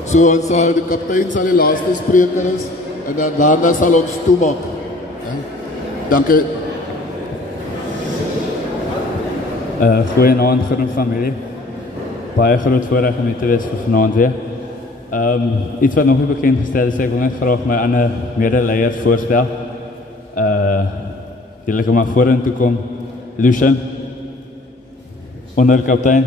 Zo, de kaptein zal de laatste spreker is. En daarna zal ons toemaken. Dank u. Goeienaand, groen familie. Baie groot voorreg om hier te wees vir vanaand weer. Iets wat nog nie bekend gestel is, ek wil net graag my ander medeleiers voorstel. Julle kan maar vorentoe kom. Lucian, onderkaptein.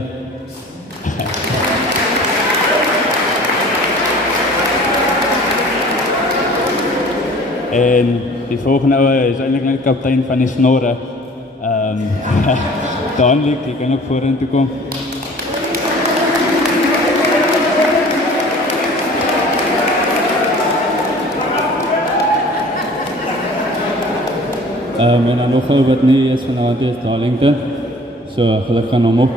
En die volgende ouwe is eindelijk net kaptein van die snorre. Danlik, die kan ook vorentoe kom. En dan nog een wat nie is vanavond is Darlington. So, gelukkig aan hom ook.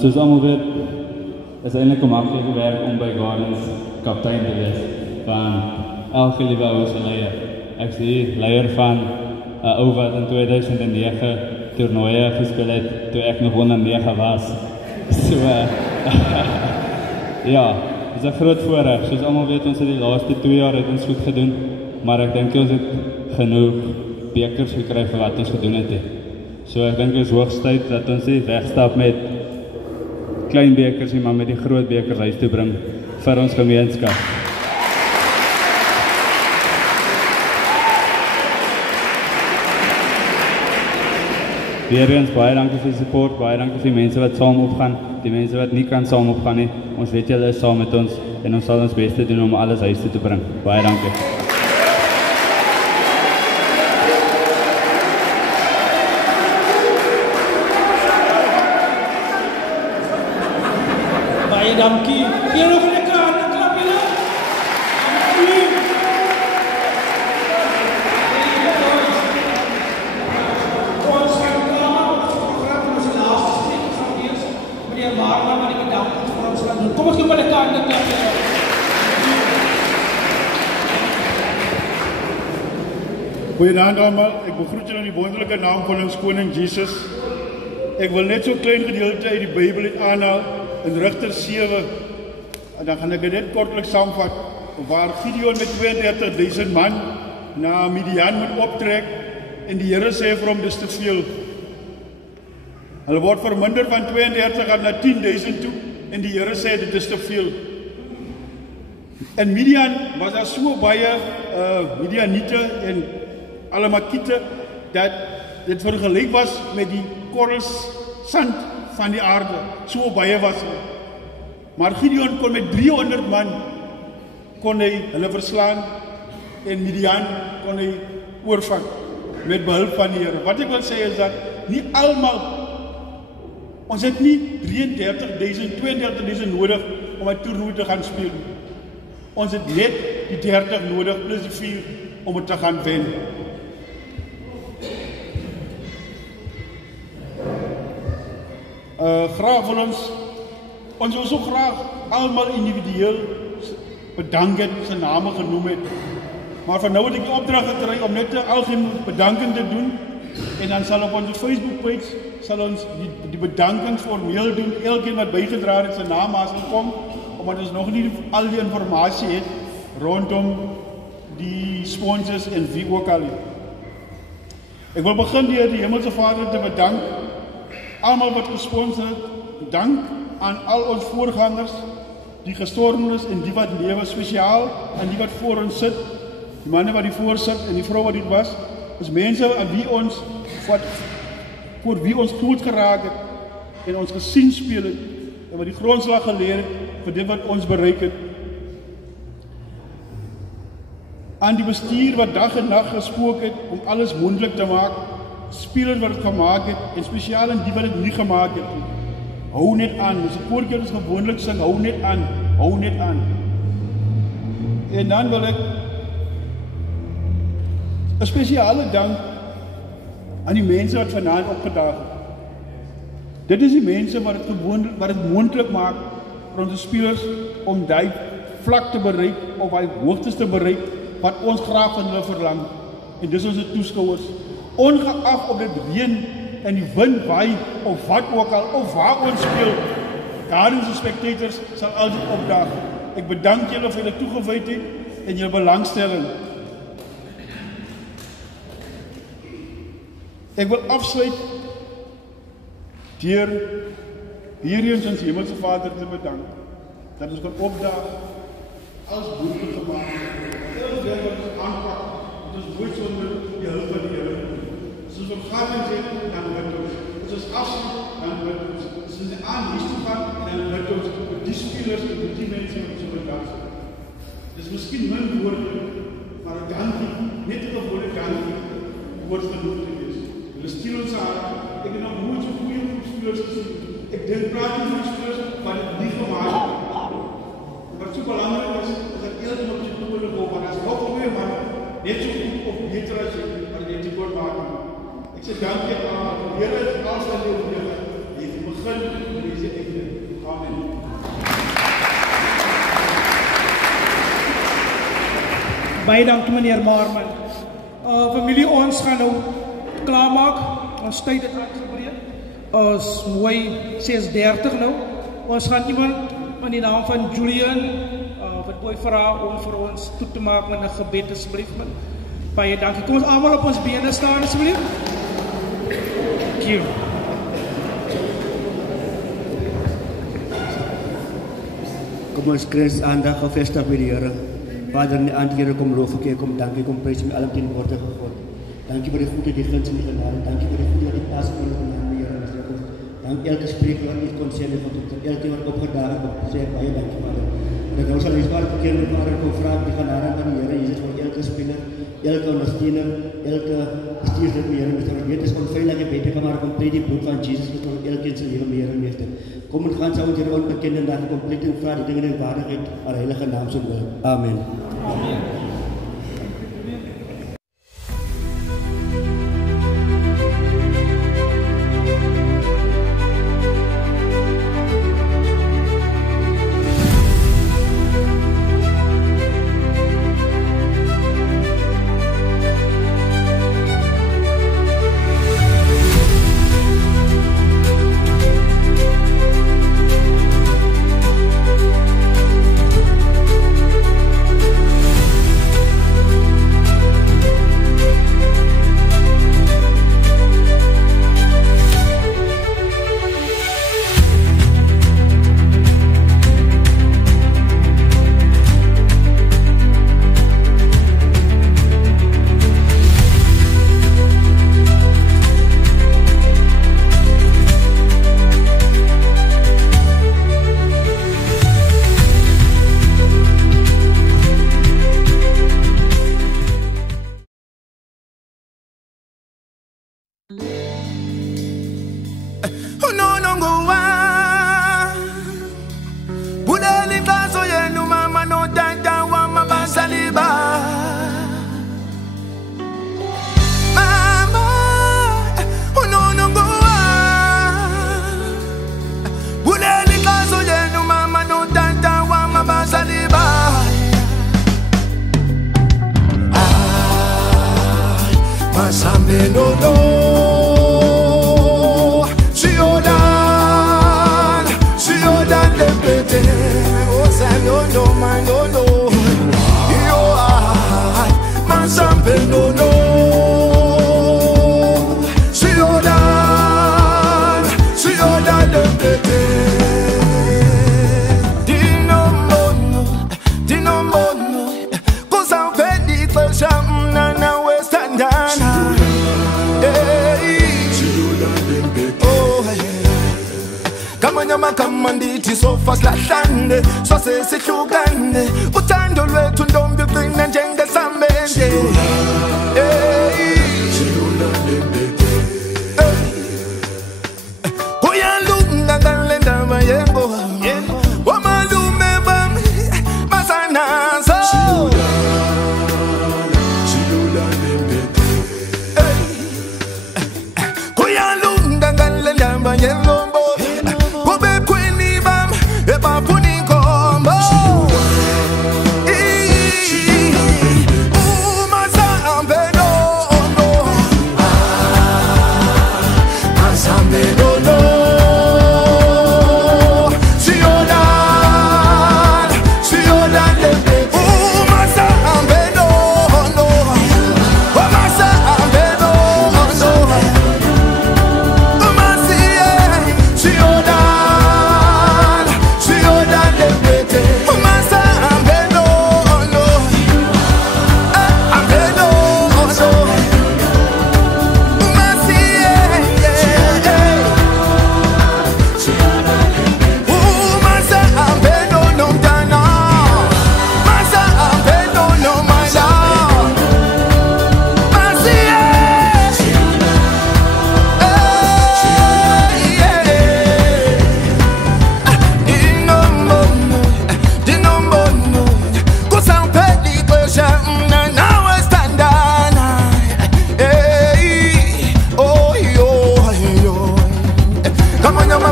Soos allemaal weet, is eindelijk een makkelijke werk om bij Gardens kaptein te wees. Van elke liewe ouwe se leier. Ek is die leier van ou wat in 2009 toernooie gespeel het, toe ek nog onder 9 was. So, ja, is een groot voorrecht. Soos allemaal weet, ons het die laaste 2 jaar het ons goed gedoen, maar ek denk ons het genoeg bekers gekry vir wat ons gedoen het. So ek denk het is hoogst tyd dat ons nie wegstap met klein bekers nie, maar met die groot bekers huis toe bring vir ons gemeenskap. Weereens, baie dankie vir die support, baie dankie vir die mense wat saam opgaan, die mense wat nie kan saam opgaan nie. Ons weet julle is saam met ons en ons sal ons beste doen om alles huis toe te bring. Baie dankie. Baie dankie. Gee nog vir lekker hande klap julle. Ons gaan klaar met ons program van ons laaste spreker van wees. Meneer Waarna, maar die bedankings vir ons gaan doen. Kom ons gee vir lekker hande klap julle. Goeienaand allemaal, ek begroet julle in die wonderlijke naam van ons koning Jesus. Ek wil net zo'n klein gedeelte uit die Bijbel aanhaal in Rigter 7, en dan gaan ek dit net kortelijk samenvat, waar Gideon met 32.000 man na Midian moet optrek, en die Here sê vir hom, dis te veel. Hulle word verminder van 32 na 10.000 toe, en die Here sê, dit is te veel. In Midian was daar so baie Midianiete en Alamakiete, dat dit vergelyk was met die korrels sand van die aarde, so baie was hulle. Maar Gideon kon met 300 man, kon hy hulle verslaan, en Midian kon hy oorvang, met behulp van die Here. Wat ek wil sê is dat, nie almal, ons het nie 33.000, 32.000 nodig, om een toernooi te gaan speel. Ons het net die 30 nodig, plus die 4, om het te gaan wen. Graag wil ons wil so graag allemaal individueel bedank het, sy name genoem het. Maar van nou het ek die opdracht gekry om net te algemeen bedanking te doen, en dan sal op onze Facebook page sal ons die bedankingsformeel doen, elkeen wat bijgedraad het, sy naam as kom, omdat ons nog nie al die informatie het rondom die sponsors en wie ook al het. Ek wil begin deur die Hemelse Vader te bedank, almal wat gesponsor het, dank aan al ons voorgangers, die gestorven is en die wat lewe, spesiaal aan die wat voor ons sit, die manne wat die voor sit en die vrou wat dit was, is mense aan wie ons, voor wie ons groot geraak het, en ons gesien speel het, en wat die grondslag geleer het, vir dit wat ons bereik het. aan die bestuur wat dag en nag gespook het om alles moontlik te maak, spelers wat het gemaak het, en spesiaal en die wat het nie gemaak het. Hou net aan, as die koorkeur ons gewoonlik sing, hou net aan, hou net aan. En dan wil ek 'n spesiale dank aan die mense wat vanaand opgedaag het. Dit is die mense wat het moontlik maak vir ons spelers om die vlak te bereik, of die hoogtes te bereik, wat ons graag van hulle verlang. En dis ons toeskouers. Ongeag of dit reën en die wind waai, of wat ook al, of waar ons speel, Gardens spectators sal altyd opdaag. Ek bedank julle vir julle toegewydheid en julle belangstelling. Ek wil afsluit deur hierheen ons Hemelse Vader te bedank, dat ons kan opdaag, als boerlijk gemaakt, heel veel wat ons aanpak, dat ons nooit sonder die hulp van die Here. As ons op gaten zit, dan bid ons. As ons afsluit, dan bid ons. As ons aan huis toe gaan, dan bid ons vir die spelers en vir die mense wat ons bedank. Dis miskien min woorde, maar 'n dankie, net 'n gewone dankie, woord genoeg te wees. Hulle stiel ons aan. Ek het nog nooit so goeie spelers gesien. Ek dink praat nie van spelers wat dit nie gemaak het. Wat so belangrik is, dat elke op sy toon wil, want as nog goeie man, net so goed of beter as jy, maar net die woord maak. Ek sê dankie aan die Here het al sy lewe lewe. Jy het begin met deze einde. Amen. Baie dankie meneer Marman. Familie, ons gaan nou klaarmaak. Ons tyd het aangebreek. Ons mooi 6:30 nou. Ons gaan iemand met die naam van Julian wat mooi vra om vir ons toe te maak met 'n gebed asseblief. Baie dankie. Kom ons almal op ons bene staan asseblief. Thank you. Kom ons kruis aandag gevestig by die Here. Vader, in die aand Here, kom loof ek, kom dankie, kom prys met alom teenwoordige God. Dankie vir die goedheid, die guns en die genade. Dankie vir die goedheid wat die plaas in ons naam, Here. Dank elke spreker wat nie kon sê nie, elke wat opgedaag het, sê baie dankie, Vader. Dat ons al eens waar verkeer met Vader kom vraag die genade van die Here Jesus vir elke speler, elke ondersteuner, elke bestuurder die Here, Meester, weet is onveilige bete kan maar compleet die bloed van Jesus met ons elkeen se lewe Here Meester. Kom en gaan saam met Here onbekende dag compleet en vra die dinge in waardigheid aan heilige naam se wil. Amen. Amen. Kamanditi sofa slahlande swase sihlukane uthando lwethu ntombi qina njengesambe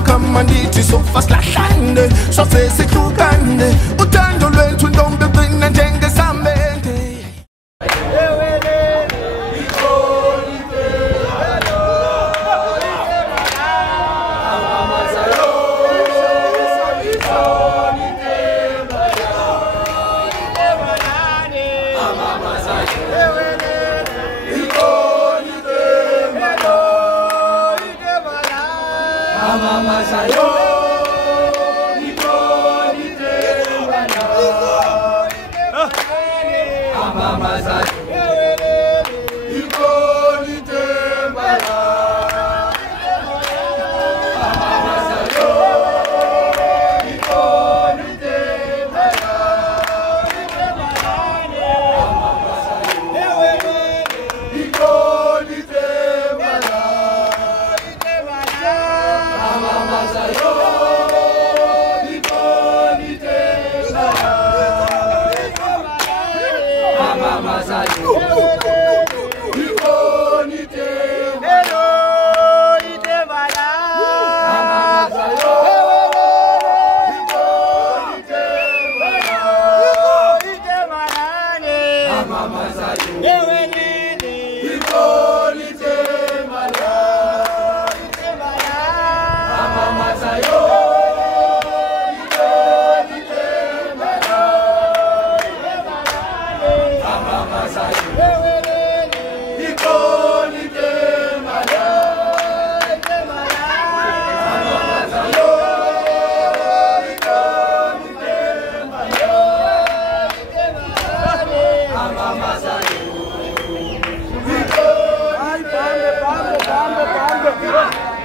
Kamanditi so fast lahlande Shotse siklukande Utando lwethu ndombe qina njengesamente Bambe.